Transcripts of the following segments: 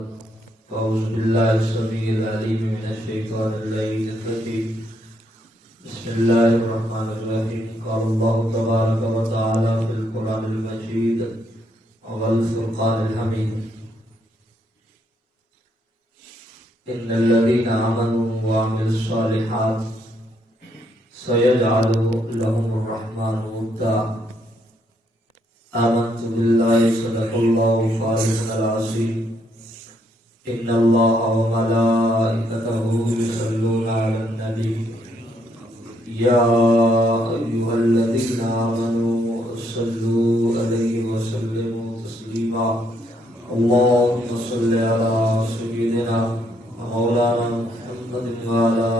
أعوذ بالله السميع العليم من الشيطان اللعين الرجيم. بسم الله الرحمن الرحيم. قال الله تبارك وتعالى في القرآن المجيد والفرقان الحميد: إن الذين آمنوا وعملوا الصالحات سيجعل لهم الرحمن ودا. آمنت بالله صدق الله خالقنا العظيم. إن الله وملائكته يصلون على النبي يا أيها الذين آمنوا صلوا عليه وسلموا تسليما. اللهم صل على سيدنا ومولانا محمد وعلى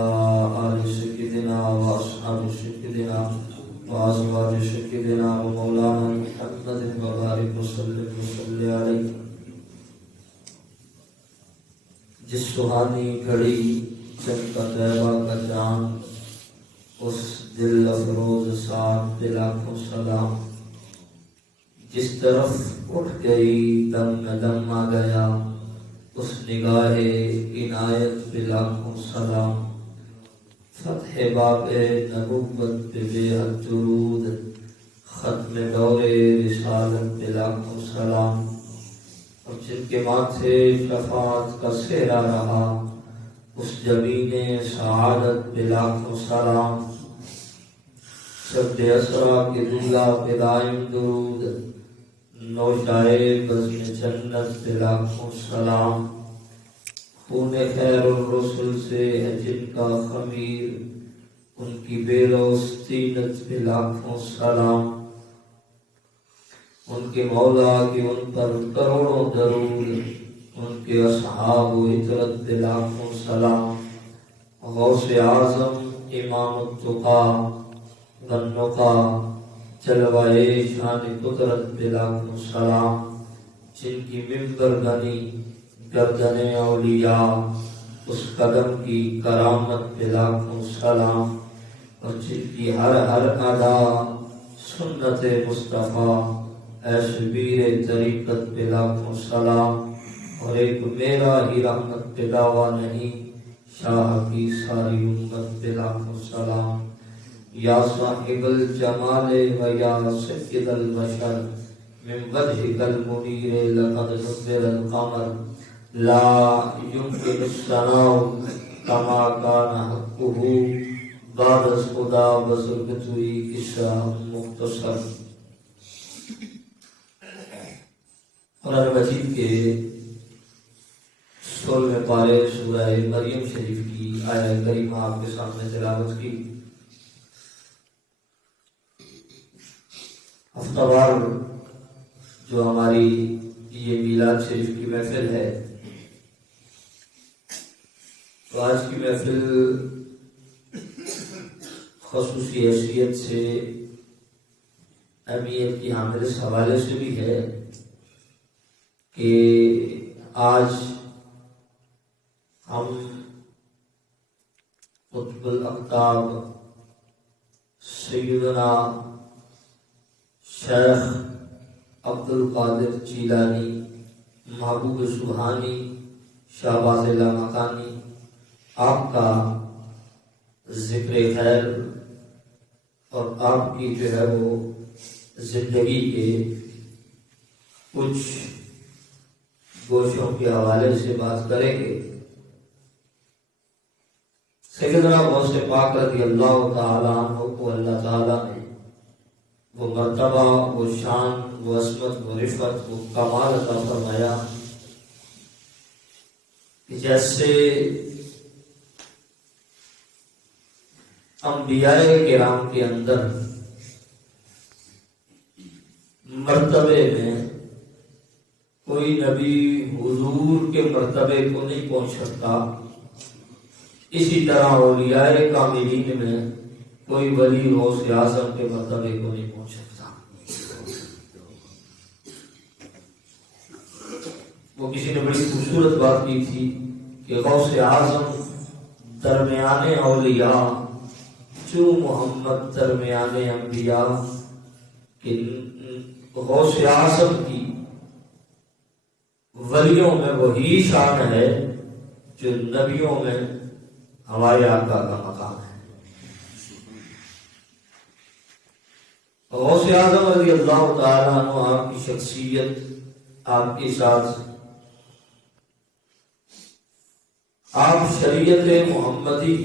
آل سيدنا وأصحاب سيدنا وأزواج سيدنا ومولانا محمد وبارك وسلم عليه. جس سہانی گھڑی چمکا طیبہ کا جان، اس دل افروز ساتھ پہ لاکھوں سلام. جس طرف اٹھ گئی دم میں دم آ گیا، اس نگاہ عنایت پہ لاکھوں سلام. فتح باب نبوت پہ بے حد درود، ختم دور رسالت پہ لاکھوں سلام. اور جن کے ماتھے شفاعت کا سہرا رہا، اس جبین سعادت پہ لاکھوں سلام. شب اسرا کے دلہ پہ دائم درود، نوشائے بزم جنت پہ لاکھوں سلام. خون خیر الرسل سے ہے جن کا خمیر، ان کی بے لوث طینت پہ لاکھوں سلام. ان کے مولا کی ان پر کروڑوں درود، ان کے اصحاب و عطرت پہ لاکھوں سلام. غوث اعظم امام التقا والنقا، جلوائے شان قدرت پہ لاکھوں سلام. جن کی ممبر بنی گردن اولیاء، اس قدم کی کرامت پہ لاکھوں سلام. اور جن کی ہر ادا سنت مصطفیٰ، اے شبیر طریقت پہ لاکھوں سلام. اور ایک میرا ہی رحمت پہ دعویٰ نہیں، شاہ کی ساری امت پہ لاکھوں سلام. یا صاحب الجمال و یا سید البشر، من وجهك المنیر لقد ظهر القمر، لا يمكن الثناء كما كان حقه بعد خدا بزرگتوئی قصہ مختصر. قرآن مجید کے 16ویں پارے سورہ مریم شریف کی آیہ کریمہ آپ کے سامنے تلاوت کی. ہفتہ وار جو ہماری یہ میلاد شریف کی محفل ہے، تو آج کی محفل خصوصی حیثیت سے اہمیت کی حامل اس حوالے سے بھی ہے کہ آج ہم قطب الاقطاب سیدنا شیخ عبدالقادر جیلانی محبوب سبحانی شہباز لامکانی آپ کا ذکر خیر اور آپ کی جو ہے وہ زندگی کے کچھ گوشوں کے حوالے سے بات کریں گے. سیدنا غوث پاک رضی اللہ تعالیٰ عنہ کو اللہ تعالیٰ نے وہ مرتبہ، وہ شان، وہ عظمت، وہ رفعت، وہ کمال عطا فرمایا کہ جیسے انبیاء کرام کے اندر مرتبے میں کوئی نبی حضور کے مرتبے کو نہیں پہنچ سکتا، اسی طرح اولیاء کاملین میں کوئی ولی غوث اعظم کے مرتبے کو نہیں پہنچ سکتا. وہ کسی نے بڑی خوبصورت بات کی تھی کہ غوث اعظم درمیان اولیاء چوں محمد درمیان انبیاء، کہ غوث اعظم کی ولیوں میں وہی شان ہے جو نبیوں میں ہمارے آقا کا مقام ہے۔ غوث اعظم رضی اللہ تعالیٰ عنہ آپ کی شخصیت، آپ کے ساتھ آپ شریعت محمدی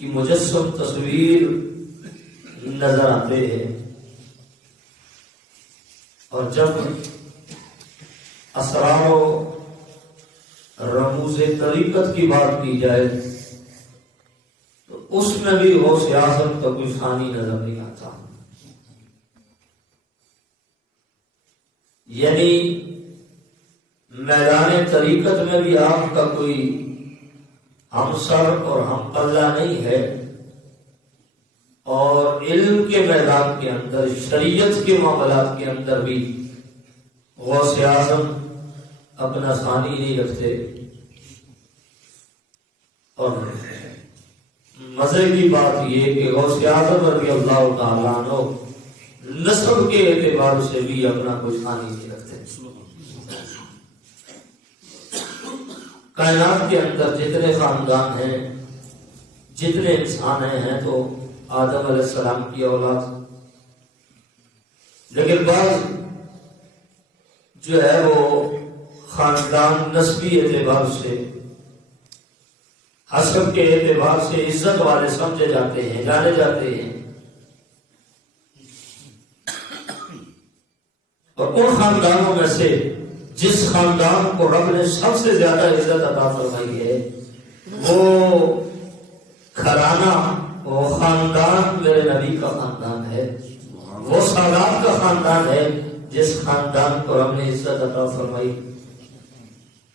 کی مجسم تصویر نظر آتے ہیں، اور جب اسرار و رموز طریقت کی بات کی جائے تو اس میں بھی غوث اعظم کا کوئی ثانی نظر نہیں آتا۔ یعنی میدان طریقت میں بھی آپ کا کوئی ہمسر اور ہم پلہ نہیں ہے، اور علم کے میدان کے اندر، شریعت کے معاملات کے اندر بھی غوث اعظم اپنا ثانی نہیں رکھتے۔ اور مزے کی بات یہ کہ غوث اعظم رضی اللہ تعالیٰ عنہ نسب کے اعتبار سے بھی اپنا کوئی ثانی نہیں رکھتے۔ کائنات کے اندر جتنے خاندان ہیں، جتنے انسان ہیں تو آدم علیہ السلام کی اولاد، لیکن بعض جو ہے وہ خاندان نسبی اعتبار سے، حسب کے اعتبار سے عزت والے سمجھے جاتے ہیں، جانے جاتے ہیں، اور ان خاندانوں میں سے جس خاندان کو رب نے سب سے زیادہ عزت عطا فرمائی ہے، وہ گھرانہ، وہ خاندان میرے نبی کا خاندان ہے، وہ سادات کا خاندان ہے جس خاندان کو رب نے عزت عطا فرمائی۔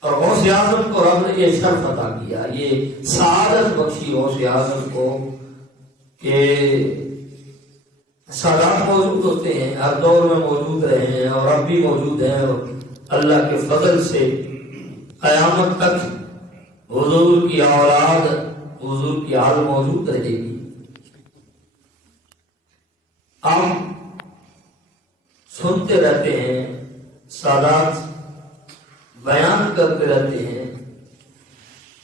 اور غوث اعظم کو رب نے یہ شرف عطا کیا، یہ سعادت بخشی غوث اعظم کو کہ سادات موجود ہوتے ہیں، ہر دور میں موجود رہے ہیں اور اب بھی موجود ہیں، اور اللہ کے فضل سے قیامت تک حضور کی اولاد، حضور کی آل موجود رہے گی۔ آپ سنتے رہتے ہیں، سادات بیان کرتے رہتے ہیں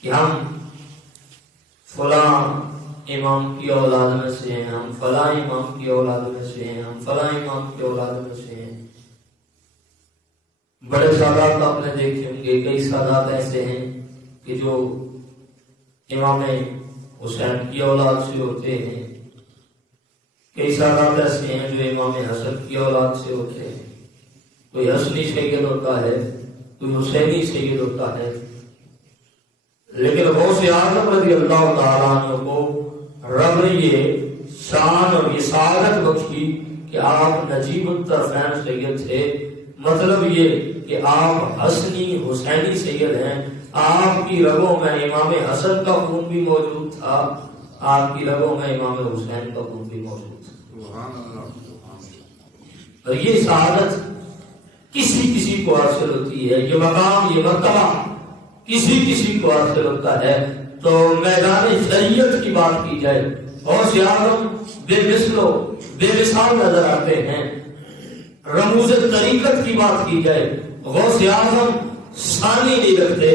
کہ ہم فلاں امام کی اولاد میں سے ہیں، ہم فلاں امام کی اولاد میں سے ہیں، ہم فلاں امام کی اولاد میں سے ہیں۔ بڑے سادات آپ نے دیکھے ہوں گے، کئی سادات ایسے ہیں کہ جو امام حسین کی اولاد سے ہوتے ہیں، کئی سادات ایسے ہیں جو امام حسن کی اولاد سے ہوتے ہیں، کوئی حسنی سید ہوتا ہے، کوئی حسینی سید ہوتا ہے، لیکن غوث اعظم رضی اللہ تعالیٰ عنہ کو رب نے یہ شان اور یہ سعادت بخشی کہ آپ نجیب الطرفین سید تھے۔ مطلب یہ کہ آپ حسنی حسینی سید ہیں، آپ کی رگوں میں امام حسن کا خون بھی موجود تھا، آپ کی رگوں میں امام حسین کا خون بھی موجود تھا۔ اور یہ سعادت کسی کو حاصل ہوتی ہے، یہ مقام، یہ مرتبہ کسی کو حاصل ہوتا ہے۔ تو میدان شریعت کی بات کی جائے، غوث اعظم بے مثل و بے مثال نظر آتے ہیں۔ رموز طریقت کی بات کی جائے، غوث اعظم ثانی نہیں رکھتے،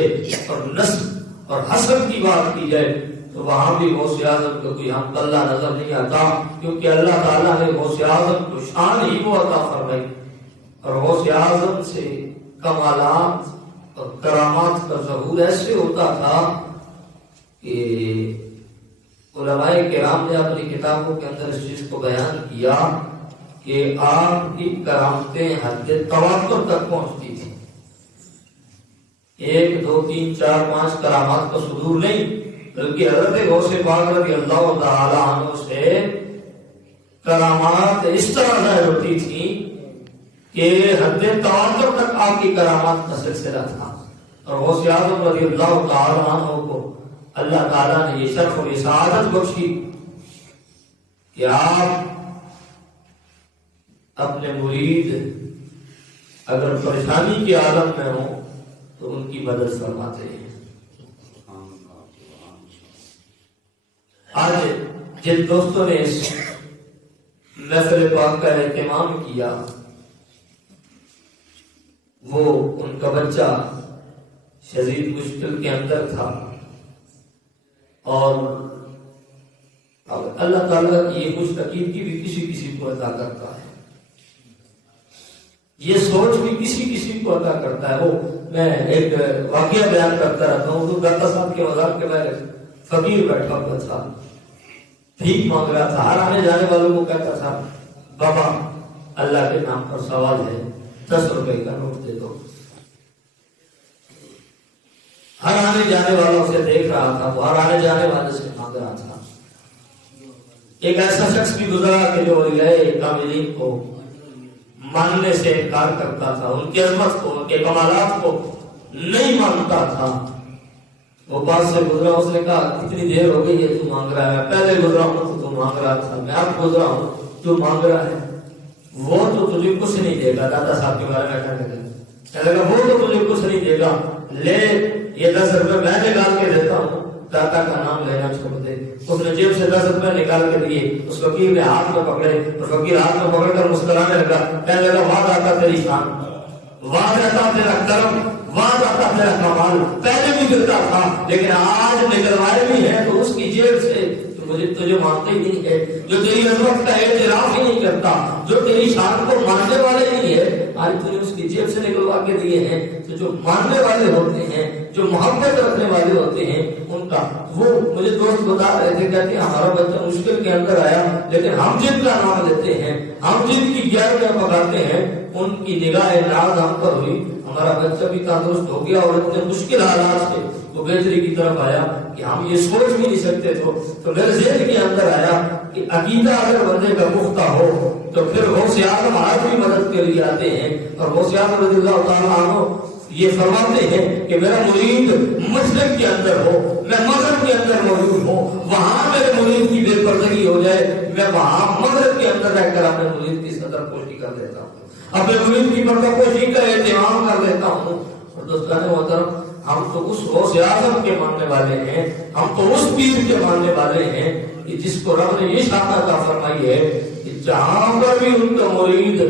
اور نسب اور حسب کی بات کی جائے تو وہاں بھی غوث اعظم کو کوئی ہم پلہ نظر نہیں آتا، کیونکہ اللہ تعالیٰ نے غوث اعظم کو شان ہی وہ عطا فرمائی۔ اور غوث اعظم سے کمالات اور کرامات کا ظہور ایسے ہوتا تھا کہ علماء کرام نے اپنی کتابوں کے اندر اس چیز کو بیان کیا کہ آپ کی کرامتیں حد تواتر تک پہنچتی تھی۔ 1 2 3 4 5 کرامات کا صدور نہیں، بلکہ حضرت غوث پاک رضی اللہ تعالی عنہ سے کرامات اس طرح ظاہر ہوتی تھی کہ حد تواتر تک آپ کی کرامات کا سلسلہ تھا۔ اور غوث اعظم رضی اللہ تعالی عنہ کو اللہ تعالیٰ نے یہ شرف اور یہ سعادت بخشی کہ آپ اپنے مرید اگر پریشانی کے عالم میں ہوں تو ان کی مدد فرماتے ہیں۔ آج جن دوستوں نے اس محفل پاک کا اہتمام کیا، وہ ان کا بچہ شدید مشکل کے اندر تھا، اور اللہ تعالیٰ یہ خوش نصیبی بھی کسی کسی کو عطا کرتا ہے، یہ سوچ بھی کسی کسی کو عطا کرتا ہے۔ وہ میں ایک واقعہ بیان کرتا رہتا ہوں، تو داتا صاحب کے مزار کے باہر فقیر بیٹھا ہوا تھا، بھیک مانگ رہا تھا، ہر آنے جانے والوں کو کہتا تھا بابا اللہ کے نام پر سوال ہے، 10 روپے کا نوٹ دے دو۔ ہر آنے جانے والوں سے دیکھ رہا تھا، وہ ہر آنے جانے والے سے مانگ رہا تھا۔ ایک ایسا شخص بھی گزرا کہ جو گئے کاملین کو ماننے سے انکار کرتا تھا، ان کی عظمت کو، ان کے کمالات کو نہیں مانتا تھا۔ وہ پاس سے گزرا، اس نے کہا کتنی دیر ہو گئی ہے تو مانگ رہا ہے؟ پہلے گزرا ہوں تو مانگ رہا تھا، میں اب گزرا ہوں تو مانگ رہا ہے۔ وہ تو تجھے کچھ نہیں دے گا، دادا صاحب کے بارے میں کہنے لگا، وہ تو تجھے کچھ نہیں دے گا، لے یہ 10 روپے میں نکال کے دیتا ہوں، دادا کا نام لینا چھوڑ دے۔ اس نے جیب سے 10 روپے نکال کے دیے، اس فقیر نے ہاتھ میں پکڑے، اور فقیر ہاتھ میں پکڑ کر مسکرانے لگا، کہنے لگا واہ داتا تیری شان، واہ داتا تیرا کرم، واہ داتا تیرا کمال، پہلے بھی دیتا تھا لیکن آج نکلوائے بھی ہے تو اس کی جیب سے مجھے تجھے مانتے ہی نہیں ہے، جو تیری عظمت کا اعتراف ہی نہیں کرتا، جو تیری شان کو ماننے والے نہیں ہے، آج تجھے اس کی جیب سے نکلوا کے دیے ہیں۔ تو جو ماننے والے ہوتے ہیں، جو محبت رکھنے والے ہوتے ہیں، ان کا وہ مجھے دوست بتا رہے تھے، کہتے ہیں ہمارا بچہ مشکل کے اندر آیا لیکن ہم جن کا نام لیتے ہیں، ہم جن کی گیارہ پکاتے ہیں، ان کی نگاہ ناز ہم پر ہوئی، ہمارا بچہ بھی تندرست ہو گیا اور اتنے مشکل حالات سے وہ بہتری کی طرف آیا کہ ہم یہ سوچ بھی نہیں سکتے تھے۔ تو میرے ذہن کے اندر آیا کہ عقیدہ اگر بندے کا پختہ ہو تو پھر غوث اعظم آج بھی مدد کے لیے آتے ہیں، اور غوث اعظم رضی اللہ تعالیٰ عنہ یہ فرماتے ہیں کہ میرا مرید مشرق کے اندر ہو، میں مغرب کے اندر موجود ہوں، وہاں میرے مرید کی بے پردگی ہو جائے، میں وہاں مغرب کے اندر رہ کر اپنے مرید کی صدر پوشی کر دیتا ہوں، اپنے مرید کی پردہ پوشی کا اہتمام کر لیتا ہوں۔ اور دوستان محترم، ہم تو اس غوث اعظم کے ماننے والے ہیں، ہم تو اس پیر کے ماننے والے ہیں کہ جس کو رب نے یہ شان عطا فرمائی ہے کہ جہاں پر بھی ان کا مرید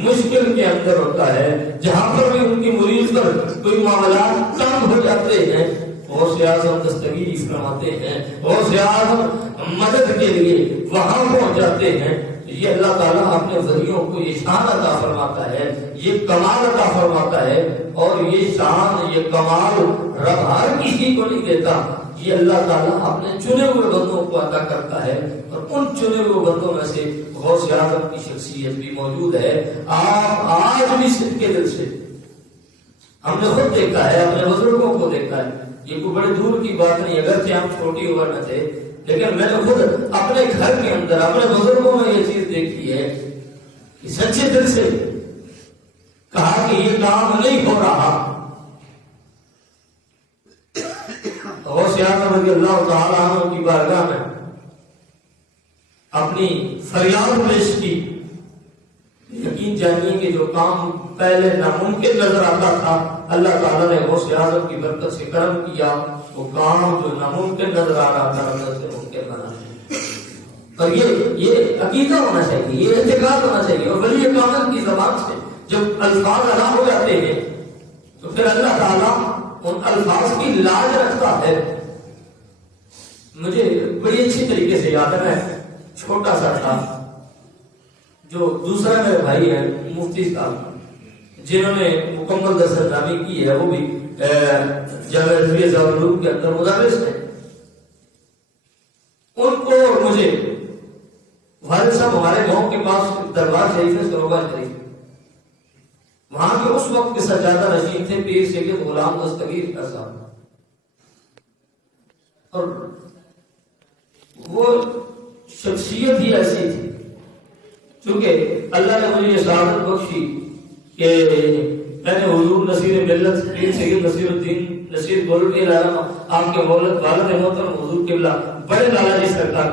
مشکل کے اندر ہوتا ہے، جہاں پر بھی ان کی مرید پر کوئی معاملات تنگ ہو جاتے ہیں، غوث اعظم دستگیری فرماتے ہیں، غوث اعظم مدد کے لیے وہاں پہنچ جاتے ہیں۔ یہ اللہ تعالیٰ اپنے ولیوں کو یہ شان عطا فرماتا ہے، یہ کمال عطا فرماتا ہے، اور یہ شان یہ کمال رب ہر کسی کو نہیں دیتا، یہ اللہ تعالیٰ اپنے چنے ہوئے بندوں کو عطا کرتا ہے، اور ان چنے ہوئے بندوں میں سے غوث اعظم کی شخصیت بھی موجود ہے۔ آپ آج بھی صدقے دل سے، ہم نے خود دیکھا ہے، اپنے بزرگوں کو دیکھا ہے، یہ کوئی بڑے دور کی بات نہیں، اگرچہ ہم چھوٹی عمر میں تھے لیکن میں نے خود اپنے گھر کے اندر اپنے بزرگوں میں یہ چیز دیکھی ہے کہ سچے دل سے کہا کہ یہ کام نہیں ہو رہا، غوث اعظم رضی اللہ تعالیٰ عنہ کی بارگاہ میں اپنی فریاد پیش کی۔ یقین جانیے کہ جو کام پہلے ناممکن نظر آتا تھا، اللہ تعالیٰ نے غوث اعظم کی برکت سے کرم کیا، وہ کام جو ناممکن نظر آ رہا تھا اللہ سے ممکن بنا۔ اور یہ عقیدہ ہونا چاہیے، یہ اعتقاد ہونا چاہیے، اور ولی کامل کی زبان سے جب الفاظ ادا ہو جاتے ہیں تو پھر اللہ تعالیٰ ان الفاظ کی لاج رکھتا ہے۔ مجھے بڑی اچھی طریقے سے یاد ہے، میں چھوٹا سا تھا، جو دوسرا میرے بھائی ہے مفتی صاحب جنہوں نے مکمل درس نظامی کی ہے، وہ بھی جامعہ رضویہ زاولوب کے اندر مدرس ہیں، ان کو اور مجھے والد صاحب ہمارے گاؤں کے پاس دربار شریف ہے، سروبا شریف، وہاں کے اس وقت کے سجادہ نشین تھے پیر سید غلام دستگیر کا صاحب، اور وہ شخصیت ہی ایسی تھی، چونکہ اللہ نے مجھے یہ سعادت بخشی کہ میں نے حضور نصیر ملت پیر سید نصیر الدین نصیر گولڈی علامہ آپ کے والد محترم حضور قبلہ بڑے لالا جی سرکار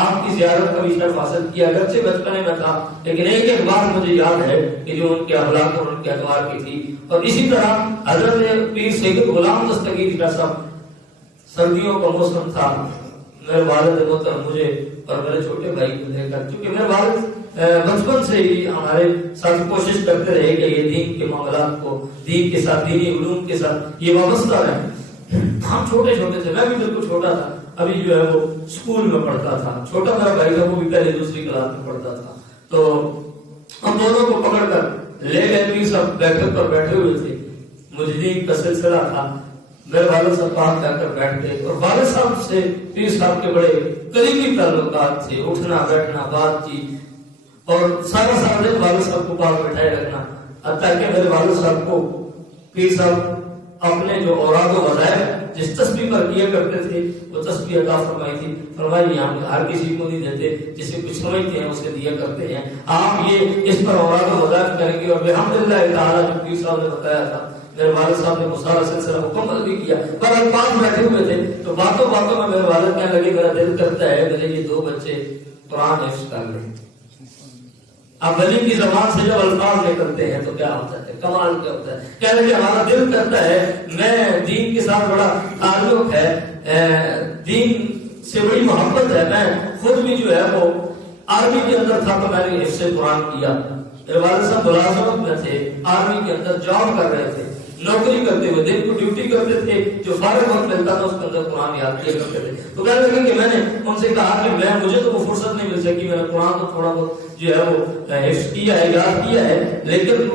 آپ کی زیارت کا بھی شرف حاصل کیا، اگرچہ بچپنے میں تھا لیکن ایک بات مجھے یاد ہے کہ جو ان کے اخلاق اور ان کے ادوار کی تھی۔ اور اسی طرح حضرت پیر سید غلام دستگیر کا صاحب، سردیوں کا موسم تھا، میرے والد محترم مجھے اور میرے چھوٹے بھائی کو لے کر، کیونکہ میرے والد بچپن سے ہی ہمارے ساتھ کوشش کرتے رہے کہ یہ دین کے معاملات کو دین کے ساتھ دینی علوم کے ساتھ یہ وابستہ رہے۔ ہم چھوٹے چھوٹے تھے، میں بھی بالکل چھوٹا تھا، ابھی جو ہے وہ اسکول میں پڑھتا تھا، چھوٹا میرا بھائی تھا، وہ بھی پہلے دوسری کلاس میں پڑھتا تھا، تو ہم دونوں کو پکڑ کر لے گئے، پیر صاحب بیٹھک پر بیٹھے ہوئے تھے، مجدین کا سلسلہ تھا، میرے والد صاحب باہر جا کر بیٹھ گئے اور والد صاحب سے پیر صاحب کے بڑے قریبی تعلقات تھے، اٹھنا بیٹھنا بات چیت، اور سارا دن والد صاحب کو پاس بٹھائے رکھنا، حتیٰ کہ میرے والد صاحب کو پیر صاحب اپنے جو اوراد و وظائف جس تسبیح پر کیا کرتے تھے وہ تسبیح عطا فرمائی تھی، فرمائی ہم ہر کسی کو نہیں دیتے، جسے کچھ سمجھتے ہیں اسے دیا کرتے ہیں، آپ یہ اس پر اوراد و وظائف کریں گے، اور الحمدللہ تعالیٰ جو پیر صاحب نے بتایا تھا، میرے والد صاحب نے وہ سارا سلسلہ مکمل بھی کیا، پر ہم پاس بیٹھے ہوئے تھے تو باتوں میں میرے والد کہنے لگے میرا دل کرتا ہے میرے یہ 2 بچے قرآن حفظ کر لیں۔ اب ولی کی زبان سے جب الفاظ نکلتے ہیں تو کیا ہوتا ہے، کمال کیا ہوتا ہے، کہنے لگے ہمارا دل کرتا ہے، میں دین کے ساتھ بڑا تعلق ہے، دین سے بڑی محبت ہے، میں خود بھی جو ہے وہ آرمی کے اندر تھا تو میں نے حفظ قرآن کیا، میرے والد صاحب ملازمت میں تھے، آرمی کے اندر جاب کر رہے تھے، نوکری کرتے ہوئے دن کو ڈیوٹی کرتے تھے، جو فارغ وقت ملتا تھا اس کے اندر قرآن یاد کیا کرتے تھے، تو کہنے لگے کہ میں نے ان سے کہا کہ مجھے تو وہ فرصت نہیں مل سکی، میں نے قرآن تو تھوڑا بہت جو ہے وہ حفظ کیا ہے، یاد کیا ہے، لیکن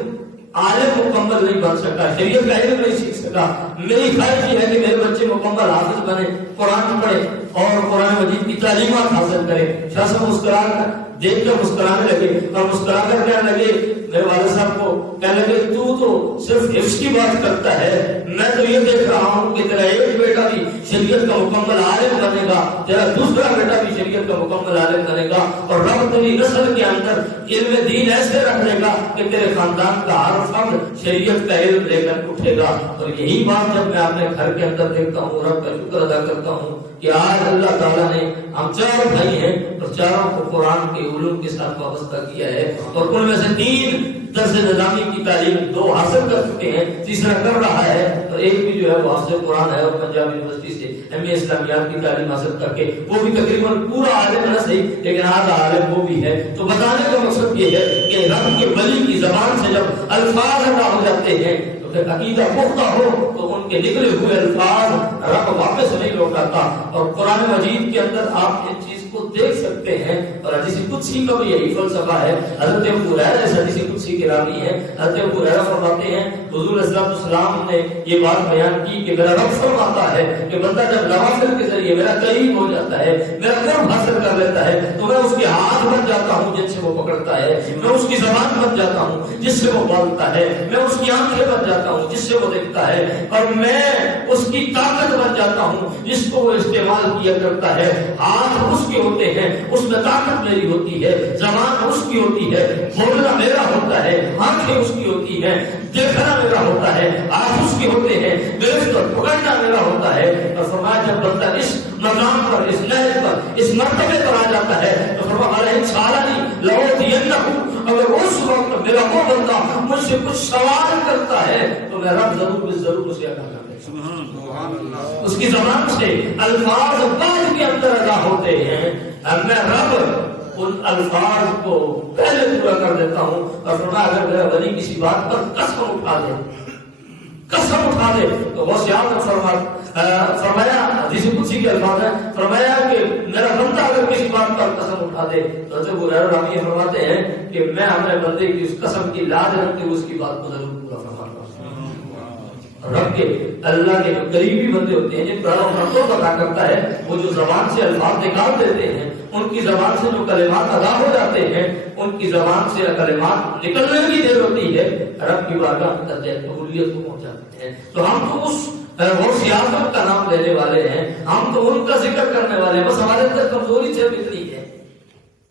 عالم مکمل نہیں بن سکا، شریعت کا علم نہیں سیکھ سکا، میری خواہش یہ ہے کہ میرے بچے مکمل حافظ بنے، قرآن پڑھے اور قرآن مجید کی تعلیمات حاصل کرے۔ شاہ صاحب مسکرا کر دیکھ کر مسکرانے لگے اور مسکرا کر کہنے لگے میرے والد صاحب کو، کہنے لگے تو صرف حفظ کی بات کرتا ہے، میں تو یہ دیکھ رہا ہوں کہ تیرا ایک بیٹا بھی شریعت کا مکمل عالم بنے گا، تیرا دوسرا بیٹا بھی شریعت کا مکمل عالم بنے گا، اور رب تیری نسل کے اندر علم دین ایسے رکھ لے گا کہ تیرے خاندان کا ہر فرد شریعت کا علم لے کر اٹھے گا۔ اور یہی بات جب میں اپنے گھر کے اندر دیکھتا ہوں، رب کا شکر ادا کرتا ہوں کہ آج اللہ تعالیٰ نے ہم 4 بھائی ہیں اور چاروں کو قرآن کے علوم کے ساتھ وابستہ کیا ہے، اور ان میں سے 3 درس نظامی کی تعلیم 2 حاصل کر چکے ہیں، تیسرا کر رہا ہے، اور ایک بھی جو ہے وہ حافظ قرآن ہے اور پنجاب یونیورسٹی سے ایم اے اسلامیات کی تعلیم حاصل کر کے وہ بھی تقریباً پورا عالم نہ صحیح لیکن آدھا عالم وہ بھی ہے۔ تو بتانے کا مقصد یہ ہے کہ رب کے ولی کی زبان سے جب الفاظ ادا ہو جاتے ہیں تو پھر عقیدہ پختہ ہو تو ان کے نکلے ہوئے الفاظ رب واپس نہیں لوٹاتا، اور قرآن مجید کے اندر آپ اس چیز کو دیکھ سکتے ہیں، اور حدیث قدسی کا بھی یہی فلسفہ ہے۔ حضرت ابو ہریرہ اس حدیث قدسی کے راوی ہیں، حضرت ابو ہریرہ فرماتے ہیں حضور صلی اللہ علیہ وسلم نے یہ بات بیان کی کہ میرا رب فرماتا ہے کہ بندہ جب نوافل کے ذریعے میرا قریب ہو جاتا ہے، میرا قرب حاصل کر لیتا ہے، تو میں اس کے ہاتھ بن جاتا ہوں جن سے وہ پکڑتا ہے، میں اس کی زبان بن جاتا ہوں جس سے وہ بولتا ہے، میں اس کی آنکھیں بن جاتا ہوں جس سے وہ دیکھتا ہے، اور میں اس کی طاقت بن جاتا ہوں جس کو وہ استعمال کیا کرتا ہے۔ ہاتھ اس کے ہوتے ہیں، اس میں طاقت میری ہوتی ہے، زبان اس کی ہوتی ہے، بولنا میرا ہوتا ہے، آنکھیں اس کی ہوتی ہیں، دیکھنا میرا ہوتا ہے، ہاتھ اس کے ہوتے ہیں، گرفت اور پکڑنا میرا ہوتا ہے۔ اور فرمایا جب بندہ اس مقام پر، اس نہج پر، اس مرتبے پر آ جاتا ہے تو فرمایا علیہ سالہ اگر اس وقت میرا وہ بندہ مجھ سے کچھ سوال کرتا ہے تو میں رب ضرور اسے ادا کر دوں۔ اس کی زبان سے الفاظ بعد کے اندر ادا ہوتے ہیں، میں رب ان الفاظ کو پہلے پورا کر دیتا ہوں۔ اور فرمایا اگر میرا ولی کسی بات پر قسم اٹھا دے تو وہ سیاح نے فرمایا حدیث قدسی کے الفاظ ہیں، فرمایا کہ میرا بندہ اگر کسی بات پر قسم اٹھا دے تو حضرت ابو ہریرہ راوی فرماتے ہیں کہ میں اپنے بندے کی اس قسم کی لاج رکھتے ہوئے اس کی بات کو ضرور پورا فرماتا ہوں۔ رب کے اللہ کے جو قریبی بندے ہوتے ہیں جن پر رب عطا کرتا ہے، وہ جو زبان سے الفاظ نکال دیتے ہیں، ان کی زبان سے جو کلمات ادا ہو جاتے ہیں، ان کی زبان سے کلمات نکلنے کی دیر ہوتی ہے، رب کی بارگاہ میں درجہ قبولیت کو پہنچ جاتے ہیں۔ تو ہم تو اس وہ سیاست کا نام لینے والے ہیں، ہم تو ان کا ذکر کرنے والے ہیں، بس ہمارے اندر کمزوری سے اتنی ہے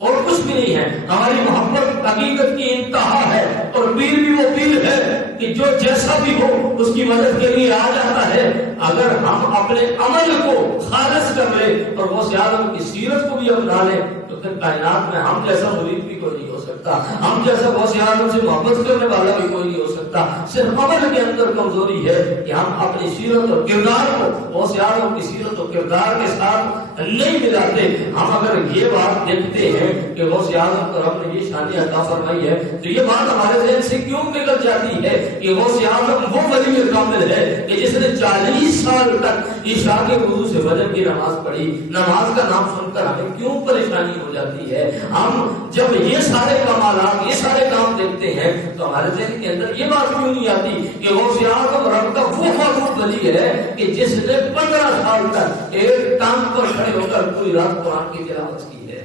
اور کچھ بھی نہیں ہے۔ ہماری محبت حقیقت کی انتہا ہے، اور پیر بھی وہ پیر ہے کہ جو جیسا بھی ہو اس کی مدد کے لیے آ جاتا ہے۔ اگر ہم اپنے عمل کو خالص کر لیں اور وہ سیاست کی سیرت کو بھی اپنا لیں تو پھر کائنات میں ہم جیسا مرید بھی کوئی نہیں ہو سکتا، ہم جیسا غوث اعظم سے محبت کرنے والا بھی کوئی نہیں ہو سکتا۔ صرف عمل کے اندر کمزوری ہے کہ ہم اپنی سیرت اور کردار کو غوث اعظم کی سیرت اور کردار کے ساتھ نہیں ملاتے۔ ہم اگر یہ بات دیکھتے ہیں کہ غوث اعظم کو رب نے یہ شان عطا فرمائی ہے تو یہ بات ہمارے ذہن سے کیوں نکل جاتی ہے کہ غوث اعظم وہ ولی کامل ہے کہ جس نے 40 سال تک عشاء کے وضو سے فجر کی نماز پڑھی۔ نماز کا نام سن کر ہمیں کیوں پریشانی ہو جاتی ہے؟ ہم جب یہ سارے کمالات، یہ سارے کام دیکھتے ہیں تو ہمارے ذہن کے اندر یہ بات کیوں نہیں آتی کہ غوث اعظم رب کا وہ محبوب ولی ہے کہ جس نے 15 سال تک ایک ٹانگ پر کھڑے ہو کر پوری رات قرآن کی تلاوت کی ہے۔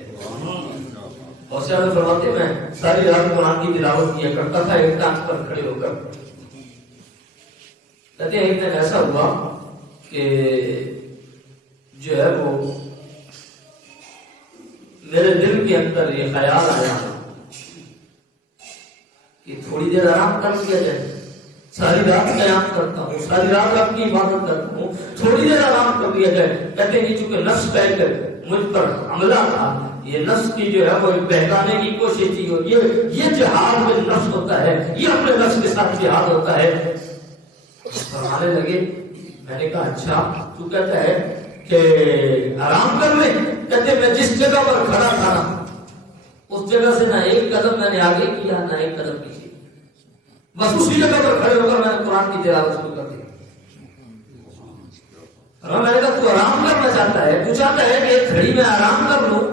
غوث اعظم فرماتے میں ساری رات قرآن کی تلاوت کیا کرتا تھا ایک ٹانگ پر کھڑے ہو کر۔ کہتے ہیں ایک دن ایسا ہوا کہ جو ہے وہ میرے دل کے اندر یہ خیال آیا کہ تھوڑی دیر آرام کر لیا جائے، ساری رات قیام کرتا ہوں، ساری رات آپ کی عبادت کرتا ہوں، تھوڑی دیر آرام کر لیا جائے۔ کہتے ہیں چونکہ نفس کہہ کر مجھ پر حملہ تھا، یہ نفس کی جو ہے وہ بہکانے کی کوشش تھی، اور یہ جہاد میں نفس ہوتا ہے، یہ اپنے نفس کے ساتھ جہاد ہوتا ہے۔ فرمانے لگے، میں نے کہا اچھا تو کہتا ہے کہ آرام کر لیں؟ کہتے میں جس جگہ پر کھڑا تھا اس جگہ سے نہ ایک قدم میں نے آگے کیا نہ ایک قدم پیچھے، بس اسی جگہ پر کھڑے ہو کر میں نے قرآن کی تلاوت شروع کر دی۔ میں نے کہا تو آرام کرنا چاہتا ہے، تو چاہتا ہے کہ ایک گھڑی میں آرام کر لوں،